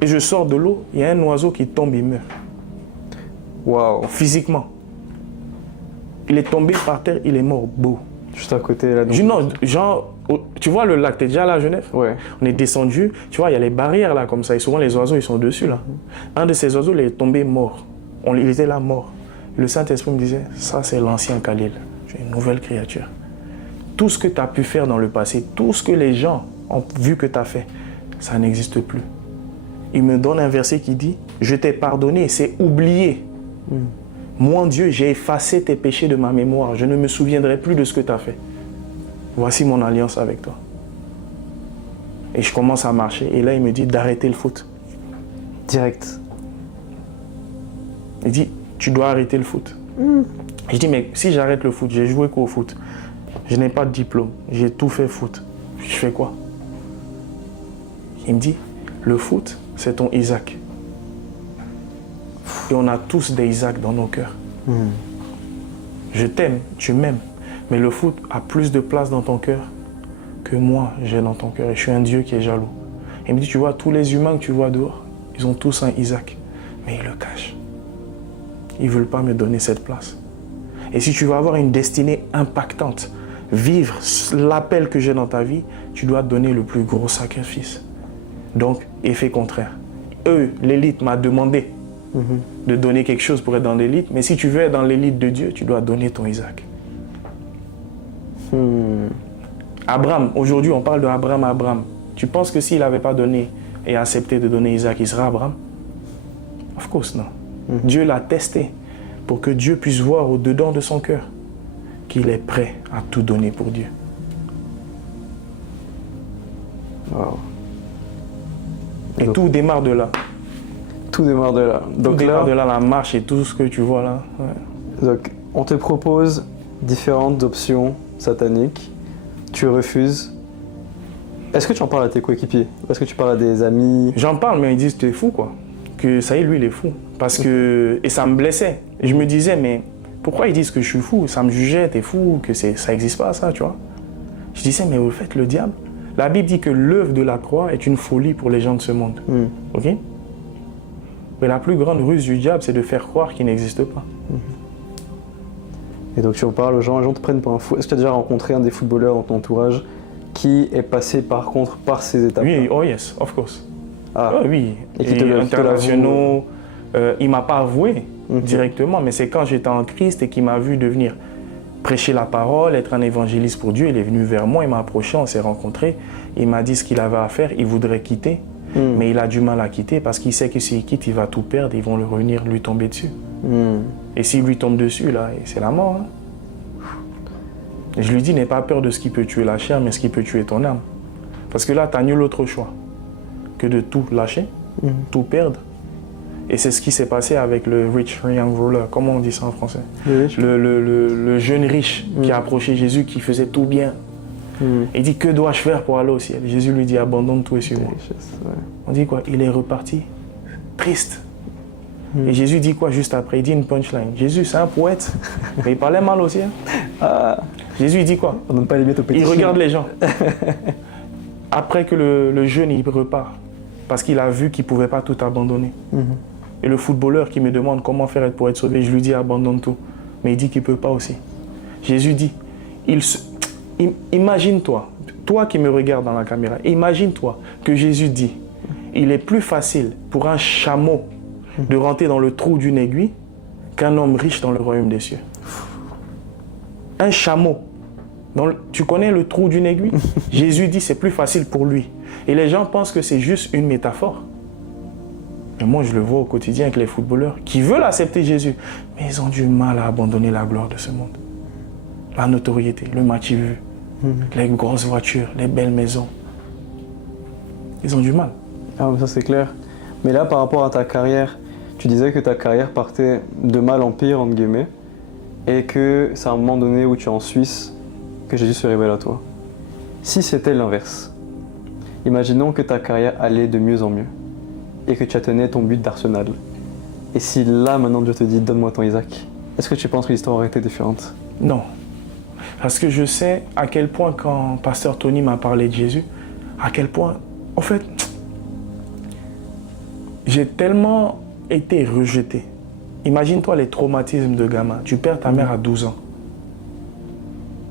et je sors de l'eau, il y a un oiseau qui tombe, il meurt. Wow. Physiquement. Il est tombé par terre, il est mort, beau. Juste à côté là. Non, genre, tu vois le lac, t'es déjà là à Genève? Ouais. On est descendu, tu vois, il y a les barrières là comme ça, et souvent les oiseaux ils sont dessus là. Un de ces oiseaux il est tombé mort. Il était là mort. Le Saint-Esprit me disait, ça c'est l'ancien Khalil, j'ai une nouvelle créature. Tout ce que tu as pu faire dans le passé, tout ce que les gens ont vu que tu as fait, ça n'existe plus. Il me donne un verset qui dit, je t'ai pardonné, c'est oublié. Mon Dieu, j'ai effacé tes péchés de ma mémoire. Je ne me souviendrai plus de ce que tu as fait. Voici mon alliance avec toi. Et je commence à marcher. Et là, il me dit d'arrêter le foot. Direct. Il dit, tu dois arrêter le foot. Je dis, mais si j'arrête le foot, j'ai joué qu'au foot. Je n'ai pas de diplôme. J'ai tout fait foot. Je fais quoi? Il me dit, le foot, c'est ton Isaac. Et on a tous des Isaac dans nos cœurs. Je t'aime, tu m'aimes. Mais le foot a plus de place dans ton cœur que moi, j'ai dans ton cœur. Et je suis un Dieu qui est jaloux. Il me dit, tu vois, tous les humains que tu vois dehors, ils ont tous un Isaac. Mais ils le cachent. Ils ne veulent pas me donner cette place. Et si tu veux avoir une destinée impactante, vivre l'appel que j'ai dans ta vie, tu dois donner le plus gros sacrifice. Donc, effet contraire. L'élite m'a demandé de donner quelque chose pour être dans l'élite, mais si tu veux être dans l'élite de Dieu, tu dois donner ton Isaac. Abraham, aujourd'hui on parle de Abraham. Tu penses que s'il n'avait pas donné et accepté de donner Isaac, il sera Abraham? Of course, non. Dieu l'a testé pour que Dieu puisse voir au-dedans de son cœur qu'il est prêt à tout donner pour Dieu. Wow. Et Donc, tout démarre de là. tout démarre de là. Tout Donc démarre là, de là, la marche et tout ce que tu vois là. Ouais. donc, on te propose différentes options sataniques. Tu refuses. Est-ce que tu en parles à tes coéquipiers? Est-ce que tu parles à des amis? J'en parle, mais ils disent tu es fou quoi. Que ça y est, lui il est fou. Parce que. Et ça me blessait. Et je me disais, mais pourquoi ils disent que je suis fou? Ça me jugeait, t'es fou, que ça n'existe pas ça, tu vois. Je disais, mais au fait, le diable, la Bible dit que l'œuvre de la croix est une folie pour les gens de ce monde. Ok? Mais la plus grande ruse du diable, c'est de faire croire qu'il n'existe pas. Et donc tu en parles aux gens, les gens te prennent pour un fou. Est-ce que tu as déjà rencontré un des footballeurs dans ton entourage qui est passé par contre par ces étapes? Oui, oh yes, of course. Ah. Oui, Et qui te l'a- internationaux. Il ne m'a pas avoué Ok. directement, mais c'est quand j'étais en Christ et qu'il m'a vu devenir prêcher la parole, être un évangéliste pour Dieu. Il est venu vers moi, il m'a approché, on s'est rencontrés. Il m'a dit ce qu'il avait à faire, il voudrait quitter, mais il a du mal à quitter parce qu'il sait que s'il quitte, il va tout perdre, ils vont le revenir lui tomber dessus. Et s'il lui tombe dessus, là, c'est la mort. Hein. Et je lui dis, n'aie pas peur de ce qui peut tuer la chair, mais ce qui peut tuer ton âme. Parce que là, tu n'as nul autre choix que de tout lâcher, tout perdre. Et c'est ce qui s'est passé avec le rich young ruler, comment on dit ça en français? Le jeune riche qui a approché Jésus, qui faisait tout bien. Il dit, que dois-je faire pour aller au ciel? Jésus lui dit, abandonne tout et suis-moi. On dit quoi? Il est reparti, triste. Et Jésus dit quoi juste après? Il dit une punchline. Jésus, c'est un poète, mais il parlait mal au ciel. Jésus, il dit quoi? On donne pas les bêtes aux petits. Il regarde les gens. Après que le jeune, il repart, parce qu'il a vu qu'il ne pouvait pas tout abandonner. Et le footballeur qui me demande comment faire pour être sauvé, je lui dis abandonne tout. Mais il dit qu'il ne peut pas aussi. Jésus dit, imagine-toi, toi qui me regardes dans la caméra, imagine-toi que Jésus dit, il est plus facile pour un chameau de rentrer dans le trou d'une aiguille qu'un homme riche dans le royaume des cieux. Un chameau. Tu connais le trou d'une aiguille? Jésus dit c'est plus facile pour lui. Et les gens pensent que c'est juste une métaphore. Mais moi, je le vois au quotidien avec les footballeurs qui veulent accepter Jésus, mais ils ont du mal à abandonner la gloire de ce monde. La notoriété, le match vu, les grosses voitures, les belles maisons. Ils ont du mal. Ah, mais ça c'est clair. Mais là, par rapport à ta carrière, tu disais que ta carrière partait de mal en pire, entre guillemets, et que c'est à un moment donné où tu es en Suisse que Jésus se révèle à toi. Si c'était l'inverse, imaginons que ta carrière allait de mieux en mieux et que tu atteignais ton but d'Arsenal. Et si là, maintenant, Dieu te dit « donne-moi ton Isaac », est-ce que tu penses que l'histoire aurait été différente? Non. Parce que je sais à quel point, quand Pasteur Tony m'a parlé de Jésus, à quel point, en fait, j'ai tellement été rejeté. Imagine-toi les traumatismes de gamin. Tu perds ta mère à 12 ans.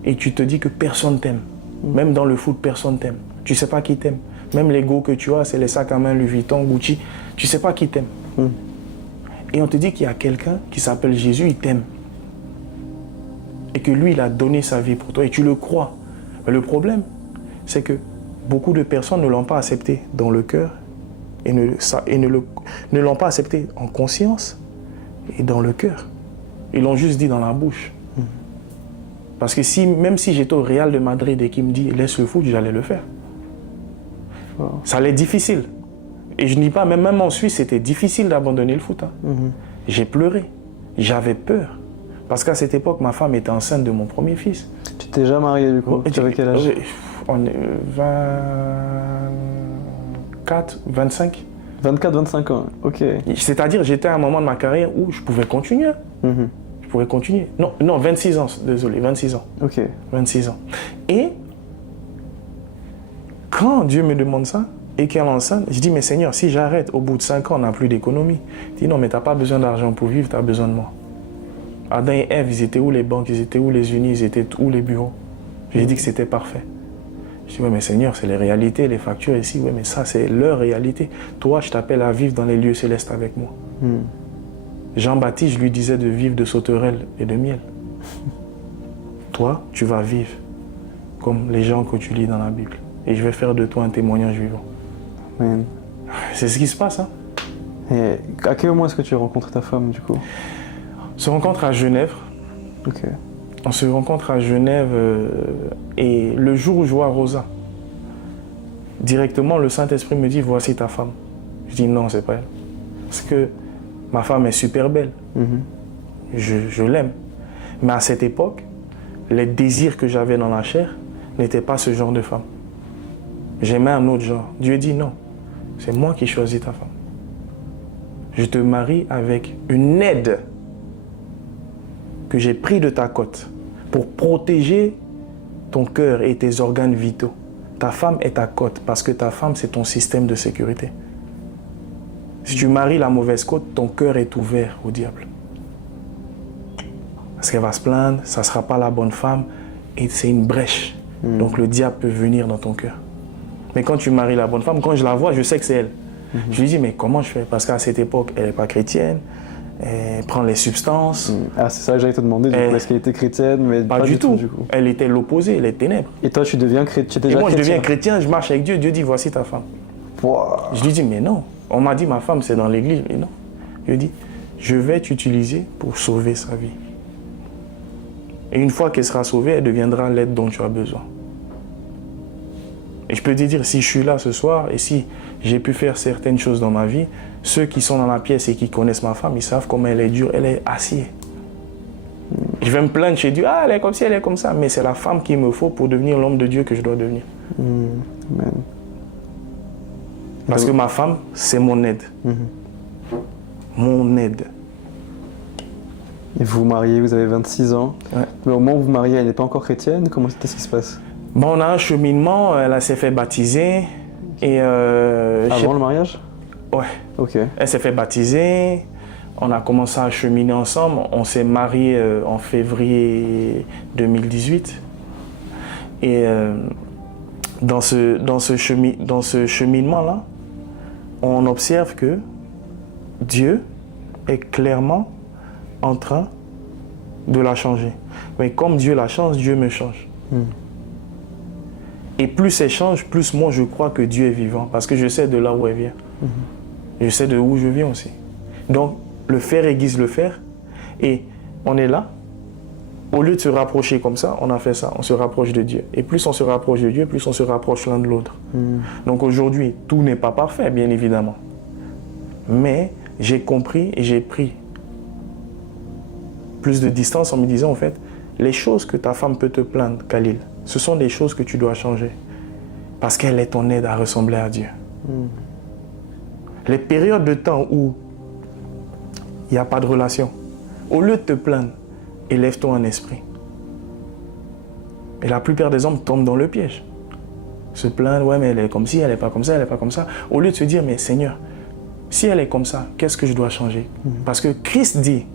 Et tu te dis que personne t'aime. Même dans le foot, personne t'aime. Tu ne sais pas qui t'aime. Même l'ego que tu as, c'est les sacs à main Louis Vuitton, Gucci. Tu ne sais pas qui t'aime. Et on te dit qu'il y a quelqu'un qui s'appelle Jésus, il t'aime. Et que lui, il a donné sa vie pour toi. Et tu le crois. Mais le problème, c'est que beaucoup de personnes ne l'ont pas accepté dans le cœur et ne l'ont pas accepté en conscience et dans le cœur. Ils l'ont juste dit dans la bouche. Parce que même si j'étais au Real de Madrid et qu'il me dit laisse le foot, j'allais le faire. Ça allait être difficile. Et je ne dis pas, même en Suisse, c'était difficile d'abandonner le foot. J'ai pleuré. J'avais peur. Parce qu'à cette époque, ma femme était enceinte de mon premier fils. Tu t'es déjà marié du coup? Tu avais quel âge? On est 24, 25. 24, 25 ans, ok. C'est-à-dire, j'étais à un moment de ma carrière où je pouvais continuer. Je pouvais continuer. Non, 26 ans, désolé, 26 ans. Ok. 26 ans. Et quand Dieu me demande ça et qu'elle est enceinte, je dis, mais Seigneur, si j'arrête au bout de 5 ans, on n'a plus d'économie. Il dit, non, mais tu n'as pas besoin d'argent pour vivre, tu as besoin de moi. Adam et Ève, ils étaient où les banques, ils étaient où les unis, ils étaient où les bureaux? J'ai dit que c'était parfait. Je dis, oui, mais Seigneur, c'est les réalités, les factures ici. Oui, mais ça, c'est leur réalité. Toi, je t'appelle à vivre dans les lieux célestes avec moi. Jean-Baptiste, je lui disais de vivre de sauterelles et de miel. Toi, tu vas vivre comme les gens que tu lis dans la Bible. Et je vais faire de toi un témoignage vivant. Amen. C'est ce qui se passe, hein? Et à quel moment est-ce que tu rencontres ta femme, du coup? On se rencontre à Genève. Ok. On se rencontre à Genève et le jour où je vois Rosa, directement le Saint-Esprit me dit voici ta femme. Je dis non, c'est pas elle. Parce que ma femme est super belle. Je l'aime. Mais à cette époque, les désirs que j'avais dans la chair n'étaient pas ce genre de femme. J'aimais un autre genre. Dieu dit non, c'est moi qui choisis ta femme. Je te marie avec une aide que j'ai pris de ta côte pour protéger ton cœur et tes organes vitaux. Ta femme est ta côte parce que ta femme, c'est ton système de sécurité. Si tu maries la mauvaise côte, ton cœur est ouvert au diable. Parce qu'elle va se plaindre, ça ne sera pas la bonne femme et c'est une brèche. Donc le diable peut venir dans ton cœur. Mais quand tu maries la bonne femme, quand je la vois, je sais que c'est elle. Je lui dis, mais comment je fais? Parce qu'à cette époque, elle n'est pas chrétienne. Elle prend les substances. Ah, c'est ça que j'allais te demander, du coup, est-ce qu'elle était chrétienne? Mais pas du tout. Du coup. Elle était l'opposé, les ténèbres. Et toi, tu deviens chrétien? Et moi, je deviens chrétien, je marche avec Dieu. Dieu dit, voici ta femme. Wow. Je lui dis, mais non. On m'a dit, ma femme, c'est dans l'église. Mais non. Je lui dis, je vais t'utiliser pour sauver sa vie. Et une fois qu'elle sera sauvée, elle deviendra l'aide dont tu as besoin. Et je peux te dire, si je suis là ce soir et si j'ai pu faire certaines choses dans ma vie, ceux qui sont dans la pièce et qui connaissent ma femme, ils savent comment elle est dure, elle est acier. Je vais me plaindre chez Dieu, ah, elle est comme ci, elle est comme ça, mais c'est la femme qu'il me faut pour devenir l'homme de Dieu que je dois devenir. Amen. Parce que ma femme, c'est mon aide. Mon aide. Et vous vous mariez, vous avez 26 ans. Ouais. Mais au moment où vous vous mariez, elle n'est pas encore chrétienne. Qu'est-ce qui se passe? Bon, on a un cheminement, elle s'est fait baptiser. Et avant le mariage? Ouais. Ok. Elle s'est fait baptiser. On a commencé à cheminer ensemble. On s'est mariés en février 2018. Et dans ce cheminement-là, on observe que Dieu est clairement en train de la changer. Mais comme Dieu la change, Dieu me change. Et plus elle change, plus moi je crois que Dieu est vivant. Parce que je sais de là où elle vient. Je sais de où je viens aussi. Donc, le faire aiguise le faire. Et on est là. Au lieu de se rapprocher comme ça, on a fait ça. On se rapproche de Dieu. Et plus on se rapproche de Dieu, plus on se rapproche l'un de l'autre. Donc aujourd'hui, tout n'est pas parfait, bien évidemment. Mais j'ai compris et j'ai pris plus de distance en me disant, en fait, les choses que ta femme peut te plaindre, Khalil, ce sont des choses que tu dois changer. Parce qu'elle est ton aide à ressembler à Dieu. Les périodes de temps où il n'y a pas de relation, au lieu de te plaindre, élève-toi en esprit. Et la plupart des hommes tombent dans le piège. Se plaindre, ouais, mais elle est comme ci, elle n'est pas comme ça, elle n'est pas comme ça. Au lieu de se dire, mais Seigneur, si elle est comme ça, qu'est-ce que je dois changer? Parce que Christ dit,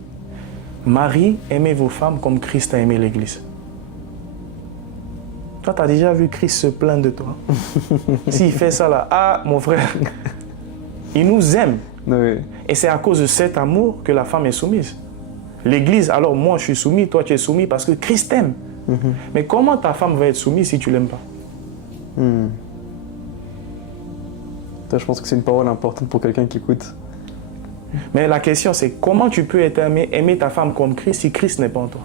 Marie, aimez vos femmes comme Christ a aimé l'Église. Toi, tu as déjà vu Christ se plaindre de toi? S'il fait ça là, ah, mon frère, il nous aime. Oui. Et c'est à cause de cet amour que la femme est soumise. L'Église, alors moi je suis soumis, toi tu es soumis parce que Christ t'aime. Mais comment ta femme va être soumise si tu ne l'aimes pas? Je pense que c'est une parole importante pour quelqu'un qui écoute. Mais la question c'est comment tu peux aimer ta femme comme Christ si Christ n'est pas en toi?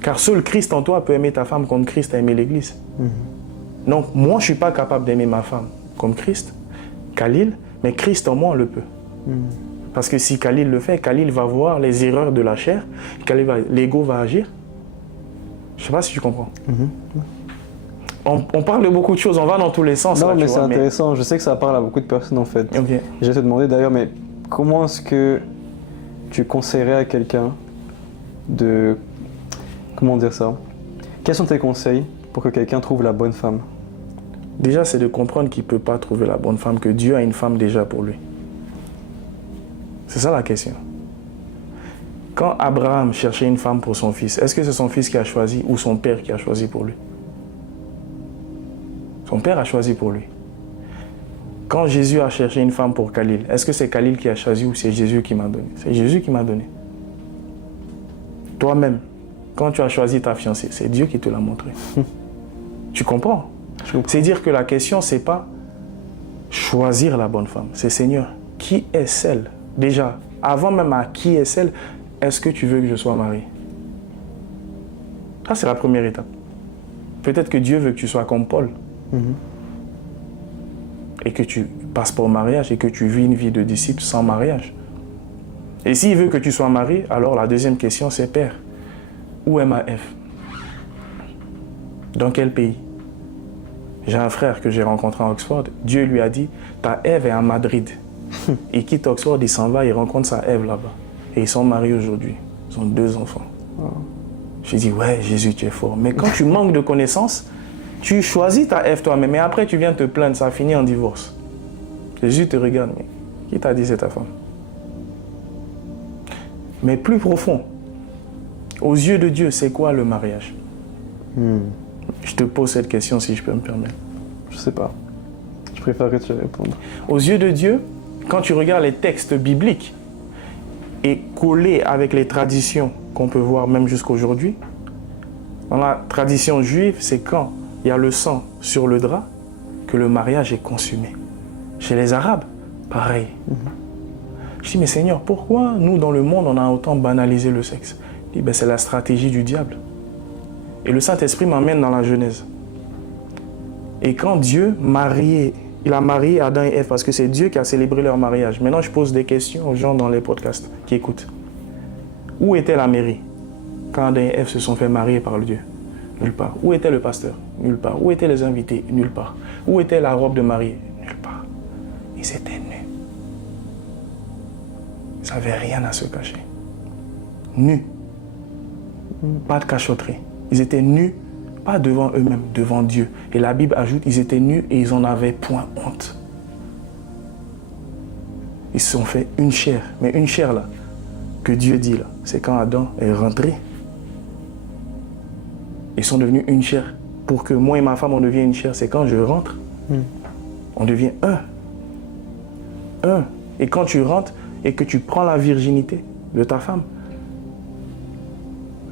Car seul Christ en toi peut aimer ta femme comme Christ a aimé l'Église. Donc moi je ne suis pas capable d'aimer ma femme comme Christ, Khalil, mais Christ en moi le peut. Parce que si Khalil le fait, Khalil va voir les erreurs de la chair, l'ego va agir. Je ne sais pas si tu comprends. On parle de beaucoup de choses, on va dans tous les sens. Non, là, mais c'est intéressant. Je sais que ça parle à beaucoup de personnes en fait. Okay. Je vais te demander d'ailleurs, mais comment est-ce que tu conseillerais à quelqu'un de... Comment dire ça? Quels sont tes conseils pour que quelqu'un trouve la bonne femme? Déjà, c'est de comprendre qu'il ne peut pas trouver la bonne femme, que Dieu a une femme déjà pour lui. C'est ça la question. Quand Abraham cherchait une femme pour son fils, est-ce que c'est son fils qui a choisi ou son père qui a choisi pour lui? Son père a choisi pour lui. Quand Jésus a cherché une femme pour Khalil, est-ce que c'est Khalil qui a choisi ou c'est Jésus qui m'a donné? C'est Jésus qui m'a donné. Toi-même, quand tu as choisi ta fiancée, c'est Dieu qui te l'a montré. Tu comprends? C'est dire que la question, ce n'est pas choisir la bonne femme. C'est Seigneur, qui est celle, déjà, avant même à qui est celle, est-ce que tu veux que je sois marié? Ça, c'est la première étape. Peut-être que Dieu veut que tu sois comme Paul. Et que tu passes pas au mariage et que tu vis une vie de disciple sans mariage. Et s'il veut que tu sois marié, alors la deuxième question, c'est Père, où est ma Ève? Dans quel pays? J'ai un frère que j'ai rencontré à Oxford. Dieu lui a dit, ta Ève est à Madrid. Il quitte Oxford, il s'en va, il rencontre sa Ève là-bas. Et ils sont mariés aujourd'hui. Ils ont 2 enfants. J'ai dit, ouais, Jésus, tu es fort. Mais quand tu manques de connaissances, tu choisis ta Ève toi-même. Mais après, tu viens te plaindre, ça finit en divorce. Jésus te regarde, mais qui t'a dit c'est ta femme? Mais plus profond, aux yeux de Dieu, c'est quoi le mariage? Je te pose cette question si je peux me permettre. Je sais pas. Je préfère que tu répondes. Aux yeux de Dieu, quand tu regardes les textes bibliques et collés avec les traditions qu'on peut voir même jusqu'aujourd'hui, dans la tradition juive, c'est quand il y a le sang sur le drap que le mariage est consumé. Chez les Arabes, pareil. Je dis, mais Seigneur, pourquoi nous, dans le monde, on a autant banalisé le sexe? Il dit, ben, c'est la stratégie du diable. Et le Saint-Esprit m'emmène dans la Genèse. Et quand Dieu il a marié Adam et Ève, parce que c'est Dieu qui a célébré leur mariage. Maintenant, je pose des questions aux gens dans les podcasts qui écoutent. Où était la mairie quand Adam et Ève se sont fait marier par le Dieu? Nulle part. Où était le pasteur? Nulle part. Où étaient les invités? Nulle part. Où était la robe de mariée? Nulle part. Ils étaient nus. Ils n'avaient rien à se cacher. Nus. Pas de cachotterie. Ils étaient nus, pas devant eux-mêmes, devant Dieu. Et la Bible ajoute, ils étaient nus et ils n'en avaient point honte. Ils se sont fait une chair. Mais une chair là, que Dieu dit là, c'est quand Adam est rentré. Ils sont devenus une chair. Pour que moi et ma femme, on devienne une chair, c'est quand je rentre. On devient un. Un. Et quand tu rentres et que tu prends la virginité de ta femme,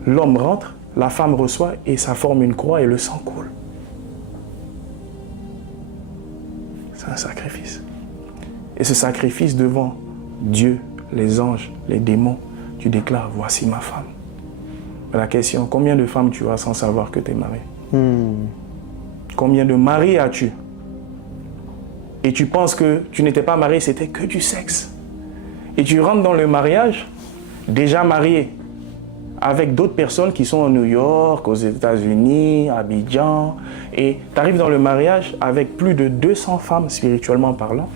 l'homme rentre, la femme reçoit et ça forme une croix et le sang coule. C'est un sacrifice. Et ce sacrifice devant Dieu, les anges, les démons, tu déclares, voici ma femme. La question, combien de femmes tu as sans savoir que tu es marié? Combien de maris as-tu? Et tu penses que tu n'étais pas marié, c'était que du sexe. Et tu rentres dans le mariage, déjà marié, avec d'autres personnes qui sont à New York, aux États-Unis, à Abidjan. Et tu arrives dans le mariage avec plus de 200 femmes spirituellement parlant.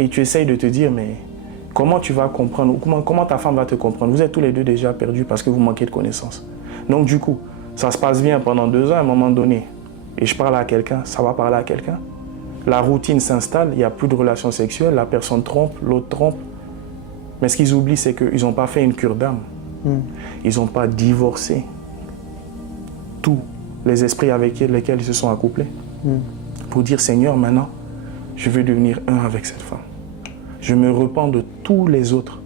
Et tu essayes de te dire, mais comment tu vas comprendre, comment ta femme va te comprendre? Vous êtes tous les deux déjà perdus parce que vous manquez de connaissances. Donc du coup, ça se passe bien pendant 2 ans à un moment donné. Et je parle à quelqu'un, ça va parler à quelqu'un. La routine s'installe, il n'y a plus de relations sexuelles, la personne trompe, l'autre trompe. Mais ce qu'ils oublient, c'est qu'ils n'ont pas fait une cure d'âme. Ils n'ont pas divorcé tous les esprits avec lesquels ils se sont accouplés pour dire, Seigneur, maintenant, je veux devenir un avec cette femme. Je me repens de tous les autres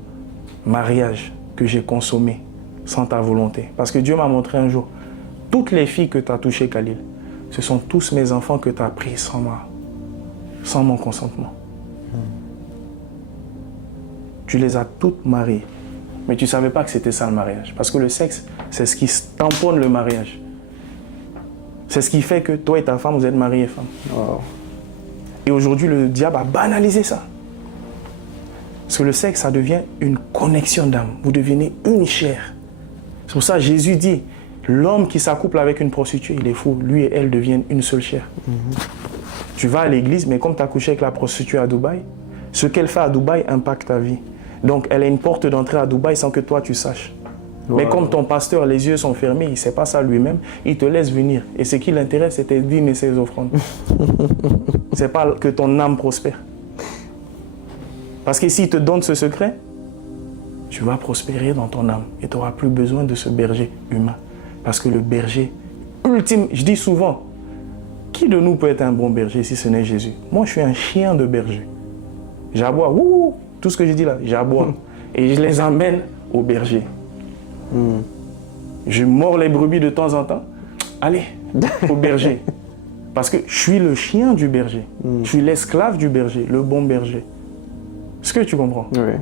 mariages que j'ai consommés sans ta volonté. Parce que Dieu m'a montré un jour, toutes les filles que tu as touchées, Khalil, ce sont tous mes enfants que tu as pris sans mon consentement. Tu les as toutes mariées. Mais tu ne savais pas que c'était ça le mariage. Parce que le sexe, c'est ce qui tamponne le mariage. C'est ce qui fait que toi et ta femme, vous êtes mariés et femmes. Wow. Et aujourd'hui, le diable a banalisé ça. Parce que le sexe, ça devient une connexion d'âme. Vous devenez une chair. C'est pour ça que Jésus dit, l'homme qui s'accouple avec une prostituée, il est fou. Lui et elle deviennent une seule chair. Tu vas à l'église, mais comme tu as couché avec la prostituée à Dubaï, ce qu'elle fait à Dubaï impacte ta vie. Donc, elle a une porte d'entrée à Dubaï sans que toi, tu saches. Wow. Mais comme ton pasteur, les yeux sont fermés, il ne sait pas ça lui-même, il te laisse venir. Et ce qui l'intéresse, c'est tes dîmes et ses offrandes. Ce n'est pas que ton âme prospère. Parce que s'il te donne ce secret, tu vas prospérer dans ton âme. Et tu n'auras plus besoin de ce berger humain. Parce que le berger ultime, je dis souvent, qui de nous peut être un bon berger si ce n'est Jésus? Moi, je suis un chien de berger. J'aboie, wouh! Tout ce que je dis là, j'aboie. Et je les emmène au berger. Je mords les brebis de temps en temps. Allez, au berger. Parce que je suis le chien du berger. Je suis l'esclave du berger, le bon berger. Est-ce que tu comprends? Oui.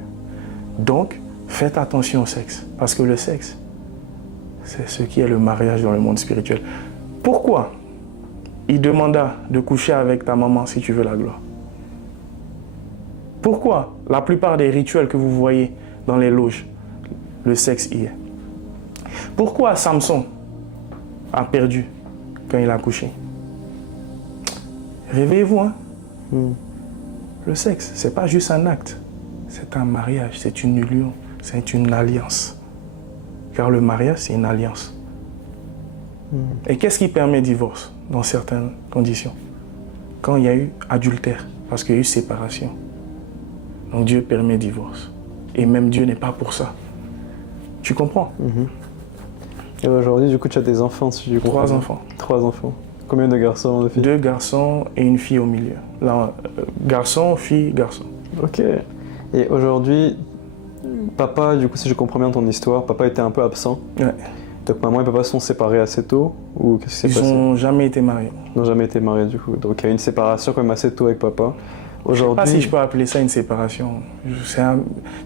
Donc, faites attention au sexe. Parce que le sexe, c'est ce qui est le mariage dans le monde spirituel. Pourquoi il demanda de coucher avec ta maman si tu veux la gloire? Pourquoi la plupart des rituels que vous voyez dans les loges, le sexe y est? Pourquoi Samson a perdu quand il a couché? Réveillez-vous, hein? Le sexe, c'est pas juste un acte, c'est un mariage, c'est une union, c'est une alliance. Car le mariage, c'est une alliance. Et qu'est-ce qui permet le divorce dans certaines conditions? Quand il y a eu adultère, parce qu'il y a eu séparation. Donc Dieu permet le divorce. Et même Dieu n'est pas pour ça. Tu comprends? Et aujourd'hui, du coup, tu as des enfants, si je comprends. 3 enfants. 3 enfants. Combien de garçons, de filles? 2 garçons et une fille au milieu. Là, garçon, fille, garçon. Ok. Et aujourd'hui, papa, du coup, si je comprends bien ton histoire, papa était un peu absent. Ouais. Donc maman et papa sont séparés assez tôt, ou qu'est-ce qui s'est Ils passé? n'ont jamais été mariés. Ils n'ont jamais été mariés, du coup. Donc il y a une séparation quand même assez tôt avec papa. Je ne sais Aujourd'hui, pas si je peux appeler ça une séparation. Tu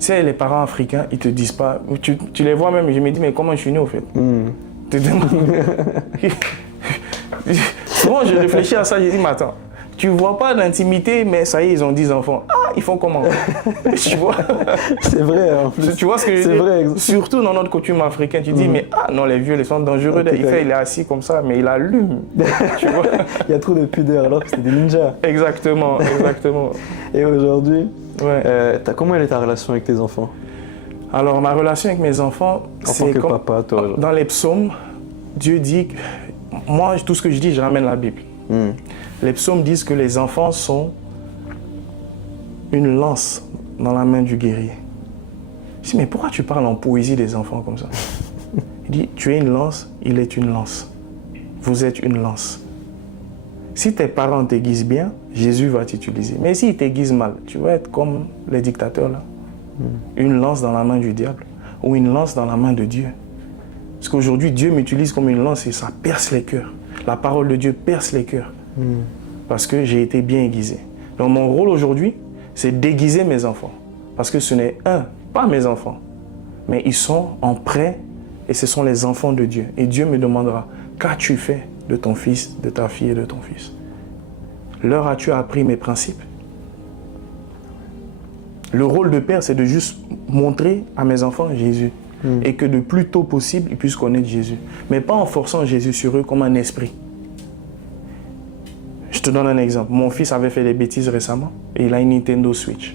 sais, les parents africains, ils te disent pas... Tu les vois même, je me dis, mais comment je suis né au fait? Te demandes. Souvent, je réfléchis à ça, je dis, mais attends, tu vois pas d'intimité, mais ça y est, ils ont 10 enfants. Ah, ils font comment? Tu vois? c'est vrai, en plus. Tu vois ce que je veux C'est dire? vrai. Surtout dans notre coutume africaine, tu dis, mais ah non, les vieux, ils sont dangereux. Il est assis comme ça, mais il allume. Tu vois? Il y a trop de pudeur, alors que c'était des ninjas. Exactement, exactement. Et aujourd'hui, Ouais. comment est ta relation avec tes enfants? Alors, ma relation avec mes enfants, En tant c'est que comme papa, toi. dans les psaumes, Dieu dit, moi, tout ce que je dis, je ramène la Bible. Les psaumes disent que les enfants sont une lance dans la main du guerrier. Je dis, mais pourquoi tu parles en poésie des enfants comme ça? Il dit, tu es une lance, il est une lance. Vous êtes une lance. Si tes parents t'aiguisent bien, Jésus va t'utiliser. Mais s'ils t'aiguisent mal, tu vas être comme les dictateurs là. Une lance dans la main du diable ou une lance dans la main de Dieu. Parce qu'aujourd'hui, Dieu m'utilise comme une lance et ça perce les cœurs. La parole de Dieu perce les cœurs. Parce que j'ai été bien aiguisé. Donc mon rôle aujourd'hui, c'est d'aiguiser mes enfants. Parce que ce n'est pas mes enfants, mais ils sont en prêt et ce sont les enfants de Dieu. Et Dieu me demandera, qu'as-tu fait de ton fils, de ta fille et de ton fils? Leur as-tu appris mes principes? Le rôle de père, c'est de juste montrer à mes enfants Jésus. Et que de plus tôt possible, ils puissent connaître Jésus. Mais pas en forçant Jésus sur eux comme un esprit. Je te donne un exemple. Mon fils avait fait des bêtises récemment et il a une Nintendo Switch.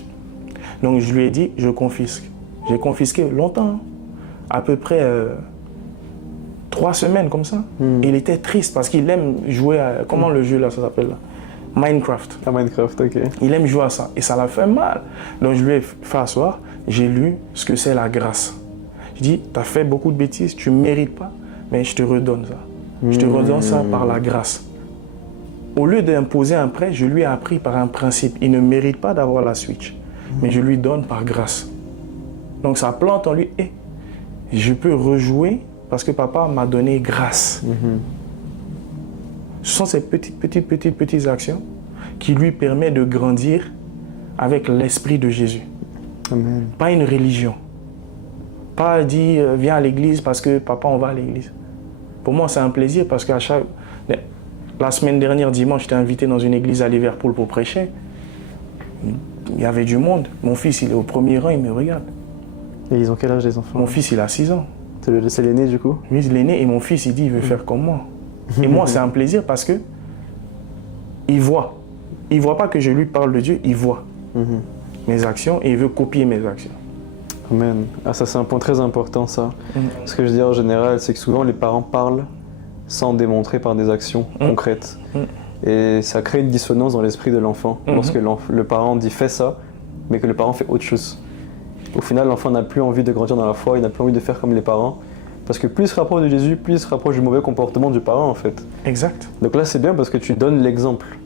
Donc je lui ai dit, je confisque. J'ai confisqué longtemps, à peu près 3 semaines comme ça. Et il était triste parce qu'il aime jouer à... Comment le jeu là, ça s'appelle là? Minecraft. À Minecraft, ok. Il aime jouer à ça et ça l'a fait mal. Donc je lui ai fait asseoir, j'ai lu ce que c'est la grâce. Je dis, tu as fait beaucoup de bêtises, tu ne mérites pas, mais je te redonne ça. Je te redonne ça par la grâce. Au lieu d'imposer un prêt, je lui ai appris par un principe. Il ne mérite pas d'avoir la Switch, mais je lui donne par grâce. Donc ça plante en lui, je peux rejouer parce que papa m'a donné grâce. Ce sont ces petites actions qui lui permettent de grandir avec l'esprit de Jésus. Amen. Pas une religion. Pas dire viens à l'église parce que papa on va à l'église. Pour moi c'est un plaisir parce qu'à chaque... La semaine dernière, dimanche, j'étais invité dans une église à Liverpool pour prêcher. Il y avait du monde. Mon fils il est au premier rang, il me regarde. Et ils ont quel âge les enfants? Mon fils il a 6 ans. C'est l'aîné du coup? Lui il est né et mon fils il dit il veut faire comme moi. Et moi c'est un plaisir parce que il voit. Il voit pas que je lui parle de Dieu, il voit mes actions et il veut copier mes actions. Amen. Ah, ça c'est un point très important ça. Ce que je dis en général, c'est que souvent les parents parlent sans démontrer par des actions concrètes. Et ça crée une dissonance dans l'esprit de l'enfant. Lorsque le parent dit fais ça, mais que le parent fait autre chose. Au final, l'enfant n'a plus envie de grandir dans la foi, il n'a plus envie de faire comme les parents. Parce que plus il se rapproche de Jésus, plus il se rapproche du mauvais comportement du parent en fait. Exact. Donc là c'est bien parce que tu donnes l'exemple.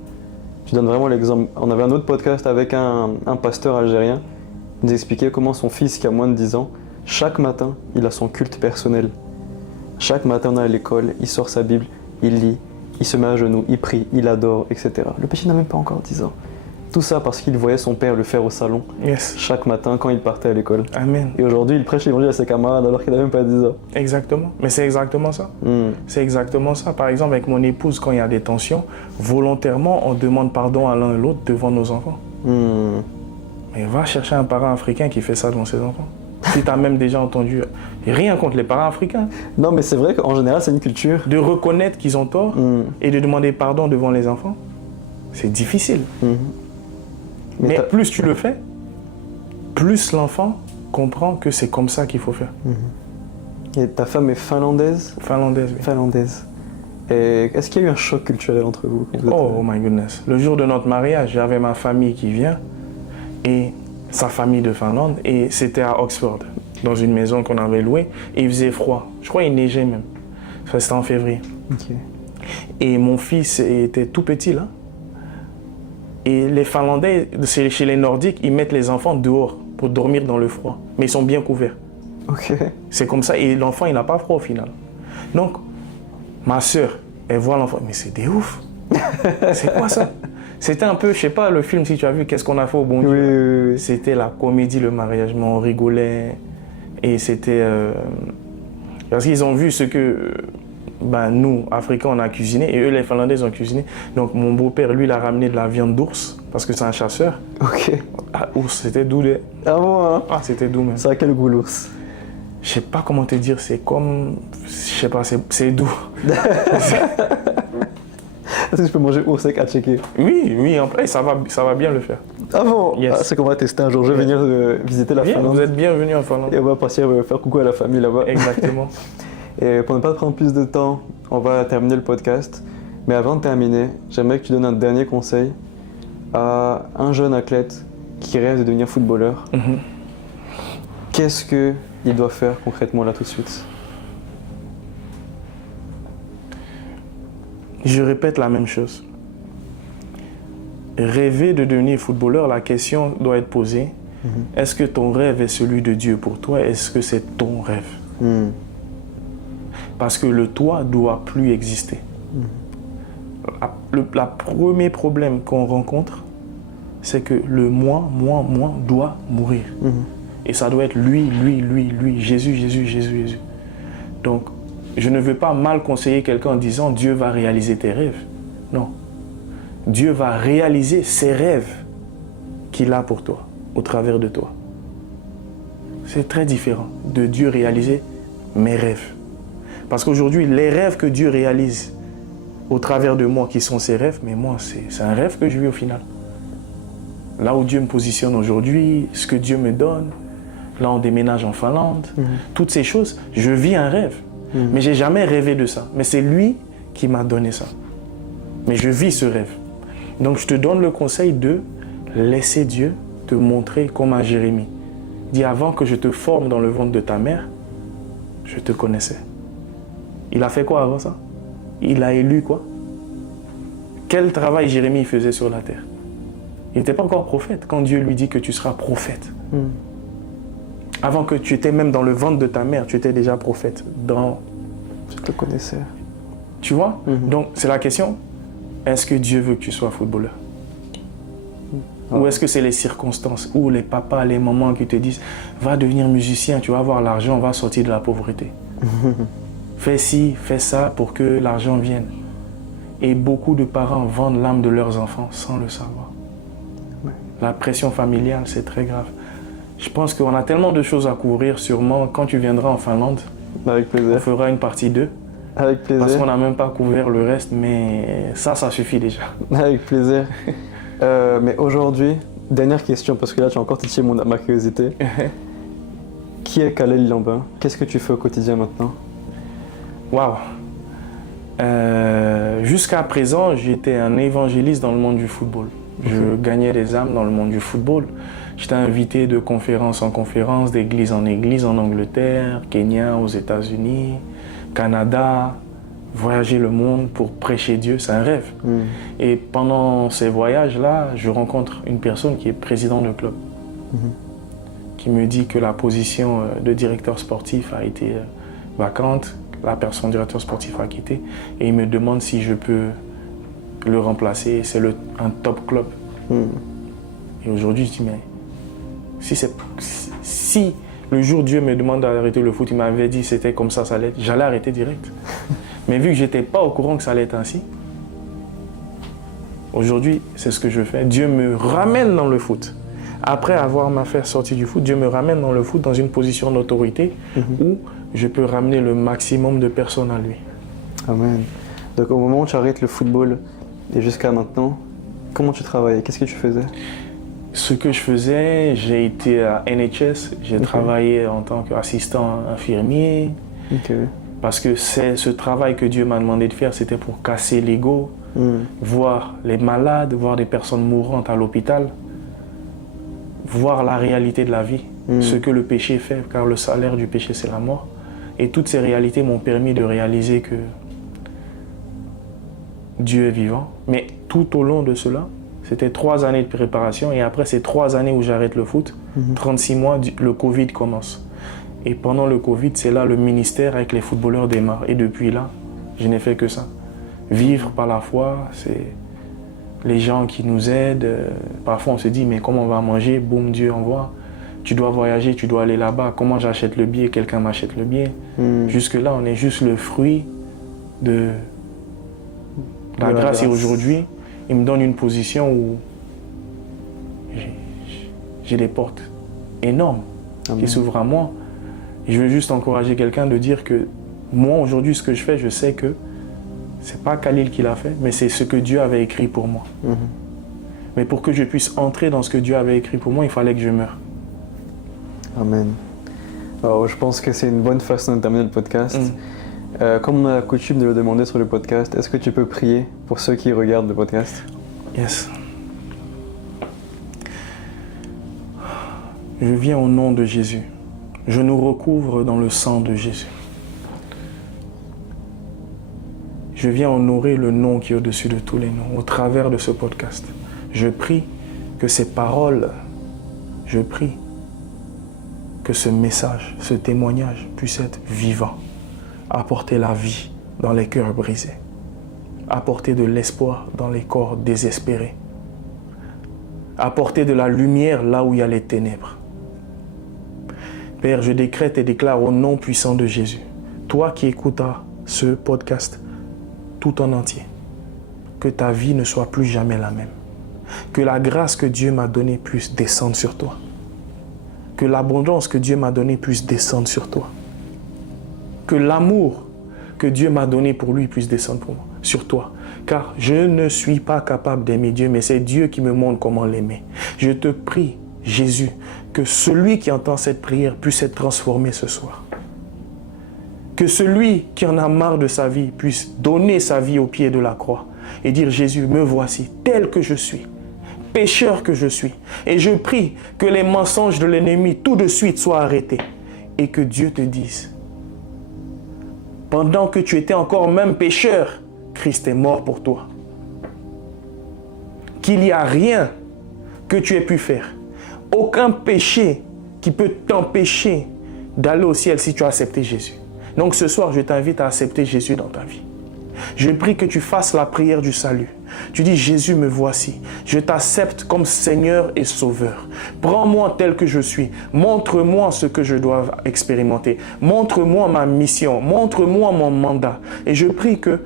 Tu donnes vraiment l'exemple. On avait un autre podcast avec un pasteur algérien. Il nous expliquait comment son fils qui a moins de 10 ans, chaque matin, il a son culte personnel. Chaque matin on est à l'école, il sort sa Bible, il lit, il se met à genoux, il prie, il adore, etc. Le petit n'a même pas encore 10 ans. Tout ça parce qu'il voyait son père le faire au salon, Yes. chaque matin quand il partait à l'école. Amen. Et aujourd'hui, il prêche l'évangile à ses camarades alors qu'il n'a même pas 10 ans. Exactement. Mais c'est exactement ça. C'est exactement ça. Par exemple, avec mon épouse, quand il y a des tensions, volontairement, on demande pardon à l'un et l'autre devant nos enfants. Mais va chercher un parent africain qui fait ça devant ses enfants. Si tu as même déjà entendu, rien contre les parents africains, Non, mais c'est vrai qu'en général, c'est une culture. de reconnaître qu'ils ont tort et de demander pardon devant les enfants, c'est difficile. Mais t'as- plus tu le fais, plus l'enfant comprend que c'est comme ça qu'il faut faire. Et ta femme est finlandaise. Finlandaise, oui. Finlandaise. Et est-ce qu'il y a eu un choc culturel entre vous quand vous êtes- Oh my goodness. Le jour de notre mariage, j'avais ma famille qui vient et sa famille de Finlande et c'était à Oxford, dans une maison qu'on avait louée et il faisait froid. Je crois qu'il neigeait même. Enfin, c'était en février. Ok. Et mon fils était tout petit là. Et les Finlandais, chez les Nordiques, ils mettent les enfants dehors pour dormir dans le froid. Mais ils sont bien couverts. Ok. C'est comme ça. Et l'enfant, il n'a pas froid au final. Donc, ma sœur, elle voit l'enfant. Mais c'est des ouf. C'est quoi ça? C'était un peu, je sais pas, le film, si tu as vu, Qu'est-ce qu'on a fait au bon Dieu? Oui, oui. C'était la comédie, le mariage. Mais on rigolait. Et c'était... parce qu'ils ont vu ce que... nous, Africains, on a cuisiné et eux, les Finlandais, ont cuisiné. Donc, mon beau-père, lui, il a ramené de la viande d'ours parce que c'est un chasseur. Ok. Ah, ours, c'était doux. Ah bon, hein? Ah, c'était doux même. Ça a quel goût l'ours? Je sais pas comment te dire, c'est comme... Je sais pas, c'est doux. Est-ce que je peux manger ours avec à checker? Oui, en vrai, ça va bien le faire. Ah bon? Yes. Ah, c'est qu'on va tester un jour. Je vais venir visiter la Bien, Finlande. vous êtes bienvenus en Finlande. Et on va partir faire coucou à la famille là-bas. Exactement. Et pour ne pas prendre plus de temps, on va terminer le podcast. Mais avant de terminer, j'aimerais que tu donnes un dernier conseil à un jeune athlète qui rêve de devenir footballeur. Qu'est-ce qu'il doit faire concrètement là tout de suite? Je répète la même chose. Rêver de devenir footballeur, la question doit être posée. Est-ce que ton rêve est celui de Dieu pour toi? Est-ce que c'est ton rêve? Parce que le toi doit plus exister. Le premier problème qu'on rencontre, c'est que le moi doit mourir. Et ça doit être lui, Jésus. Donc, je ne veux pas mal conseiller quelqu'un en disant Dieu va réaliser tes rêves. Non. Dieu va réaliser ses rêves qu'il a pour toi, au travers de toi. C'est très différent de Dieu réaliser mes rêves. Parce qu'aujourd'hui, les rêves que Dieu réalise au travers de moi, qui sont ses rêves, mais moi, c'est un rêve que je vis au final. Là où Dieu me positionne aujourd'hui, ce que Dieu me donne, là on déménage en Finlande, toutes ces choses, je vis un rêve. Mais j'ai jamais rêvé de ça. Mais c'est lui qui m'a donné ça. Mais je vis ce rêve. Donc je te donne le conseil de laisser Dieu te montrer comme un Jérémie. Dis, avant que je te forme dans le ventre de ta mère, je te connaissais. Il a fait quoi avant ça? Il a élu quoi? Quel travail Jérémie faisait sur la terre? Il n'était pas encore prophète quand Dieu lui dit que tu seras prophète. Avant que tu étais même dans le ventre de ta mère, tu étais déjà prophète. Je te connaissais. Tu vois? Donc c'est la question, est-ce que Dieu veut que tu sois footballeur? Ou est-ce que c'est les circonstances, ou les papas, les mamans qui te disent va devenir musicien, tu vas avoir l'argent, on va sortir de la pauvreté. Fais ci, fais ça pour que l'argent vienne. Et beaucoup de parents vendent l'âme de leurs enfants sans le savoir. La pression familiale, c'est très grave. Je pense qu'on a tellement de choses à couvrir, sûrement. Quand tu viendras en Finlande, Avec on plaisir. fera une partie 2. Avec Parce plaisir. qu'on n'a même pas couvert le reste, mais ça suffit déjà. Avec plaisir. Mais aujourd'hui, dernière question, parce que là tu as encore titillé ma curiosité. Qui est Khalel Lambin? Qu'est-ce que tu fais au quotidien maintenant? Waouh! Jusqu'à présent, j'étais un évangéliste dans le monde du football. Je gagnais des âmes dans le monde du football. J'étais invité de conférence en conférence, d'église en église en Angleterre, Kenya, aux États-Unis, Canada, voyager le monde pour prêcher Dieu, c'est un rêve. Et pendant ces voyages-là, je rencontre une personne qui est président de club, qui me dit que la position de directeur sportif a été vacante, la personne directeur sportif a quitté, et il me demande si je peux le remplacer. C'est un top club. Et aujourd'hui, je dis, mais si le jour où Dieu me demande d'arrêter le foot, il m'avait dit c'était comme ça allait être, j'allais arrêter direct. Mais vu que je n'étais pas au courant que ça allait être ainsi, aujourd'hui, c'est ce que je fais. Dieu me ramène dans le foot. Après avoir m'a fait sortir du foot, Dieu me ramène dans le foot dans une position d'autorité où je peux ramener le maximum de personnes à lui. Amen. Donc au moment où tu arrêtes le football et jusqu'à maintenant, comment tu travaillais? Qu'est-ce que tu faisais? Ce que je faisais, j'ai été à NHS, j'ai travaillé en tant qu'assistant infirmier. Parce que c'est ce travail que Dieu m'a demandé de faire, c'était pour casser l'ego, voir les malades, voir des personnes mourantes à l'hôpital, voir la réalité de la vie, ce que le péché fait, car le salaire du péché, c'est la mort. Et toutes ces réalités m'ont permis de réaliser que Dieu est vivant. Mais tout au long de cela, c'était 3 années de préparation et après ces 3 années où j'arrête le foot, 36 mois, le Covid commence. Et pendant le Covid, c'est là le ministère avec les footballeurs démarre. Et depuis là, je n'ai fait que ça. Vivre par la foi, c'est les gens qui nous aident. Parfois on se dit, mais comment on va manger? Boum, Dieu envoie. Tu dois voyager, tu dois aller là-bas. Comment j'achète le billet? Quelqu'un m'achète le billet. Jusque-là, on est juste le fruit de la grâce. Et aujourd'hui, il me donne une position où j'ai des portes énormes qui s'ouvrent à moi. Je veux juste encourager quelqu'un de dire que moi, aujourd'hui, ce que je fais, je sais que c'est pas Khalil qui l'a fait, mais c'est ce que Dieu avait écrit pour moi. Mais pour que je puisse entrer dans ce que Dieu avait écrit pour moi, il fallait que je meure. Amen. Alors, je pense que c'est une bonne façon de terminer le podcast. Comme on a la coutume de le demander sur le podcast, est-ce que tu peux prier pour ceux qui regardent le podcast? Yes. Je viens au nom de Jésus. Je nous recouvre dans le sang de Jésus. Je viens honorer le nom qui est au-dessus de tous les noms, au travers de ce podcast. Je prie que ces paroles, je prie que ce message, ce témoignage puisse être vivant, apporter la vie dans les cœurs brisés, apporter de l'espoir dans les corps désespérés, apporter de la lumière là où il y a les ténèbres. Père, je décrète et déclare au nom puissant de Jésus, toi qui écoutas ce podcast tout en entier, que ta vie ne soit plus jamais la même, que la grâce que Dieu m'a donnée puisse descendre sur toi, que l'abondance que Dieu m'a donnée puisse descendre sur toi, que l'amour que Dieu m'a donné pour lui puisse descendre pour moi, sur toi. Car je ne suis pas capable d'aimer Dieu, mais c'est Dieu qui me montre comment l'aimer. Je te prie, Jésus, que celui qui entend cette prière puisse être transformé ce soir. Que celui qui en a marre de sa vie puisse donner sa vie au pied de la croix et dire, Jésus, me voici tel que je suis, pécheur que je suis. Et je prie que les mensonges de l'ennemi tout de suite soient arrêtés et que Dieu te dise, pendant que tu étais encore même pécheur, Christ est mort pour toi. Qu'il n'y a rien que tu aies pu faire, aucun péché qui peut t'empêcher d'aller au ciel si tu as accepté Jésus. Donc ce soir, je t'invite à accepter Jésus dans ta vie. Je prie que tu fasses la prière du salut. Tu dis, Jésus, me voici. Je t'accepte comme Seigneur et Sauveur. Prends-moi tel que je suis. Montre-moi ce que je dois expérimenter. Montre-moi ma mission. Montre-moi mon mandat. Et je prie que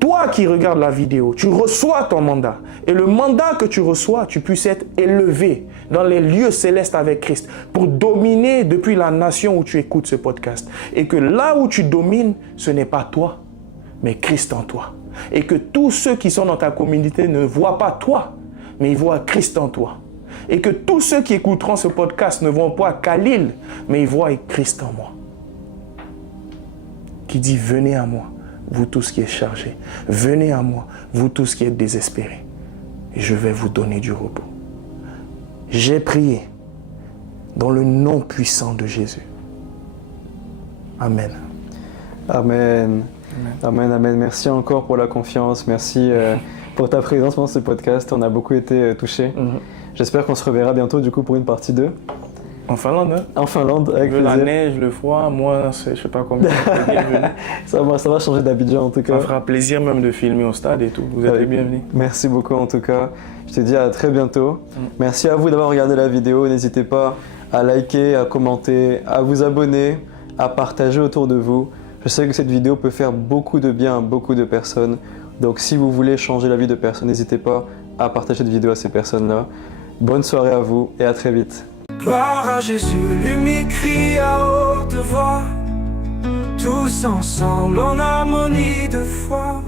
toi qui regardes la vidéo, tu reçois ton mandat. Et le mandat que tu reçois, tu puisses être élevé dans les lieux célestes avec Christ pour dominer depuis la nation où tu écoutes ce podcast. Et que là où tu domines, ce n'est pas toi, mais Christ en toi. Et que tous ceux qui sont dans ta communauté ne voient pas toi, mais ils voient Christ en toi. Et que tous ceux qui écouteront ce podcast ne voient pas Khalil, mais ils voient Christ en moi. Qui dit, venez à moi, vous tous qui êtes chargés. Venez à moi, vous tous qui êtes désespérés. Et je vais vous donner du repos. J'ai prié dans le nom puissant de Jésus. Amen. Amen. Amen, amen. Merci encore pour la confiance. Merci pour ta présence dans ce podcast. On a beaucoup été touchés. J'espère qu'on se reverra bientôt du coup pour une partie 2. En Finlande, hein? En Finlande, avec La plaisir. neige, le froid, moi, je sais pas combien de bienvenue. Ça va changer d'Abidjan en tout cas. Ça fera plaisir même de filmer au stade et tout. Vous êtes les Avec- bienvenus. Merci beaucoup en tout cas. Je te dis à très bientôt. Merci à vous d'avoir regardé la vidéo. N'hésitez pas à liker, à commenter, à vous abonner, à partager autour de vous. Je sais que cette vidéo peut faire beaucoup de bien à beaucoup de personnes. Donc si vous voulez changer la vie de personnes, n'hésitez pas à partager cette vidéo à ces personnes-là. Bonne soirée à vous et à très vite. Gloire à Jésus, lui crie à haute voix, tous ensemble en harmonie de foi.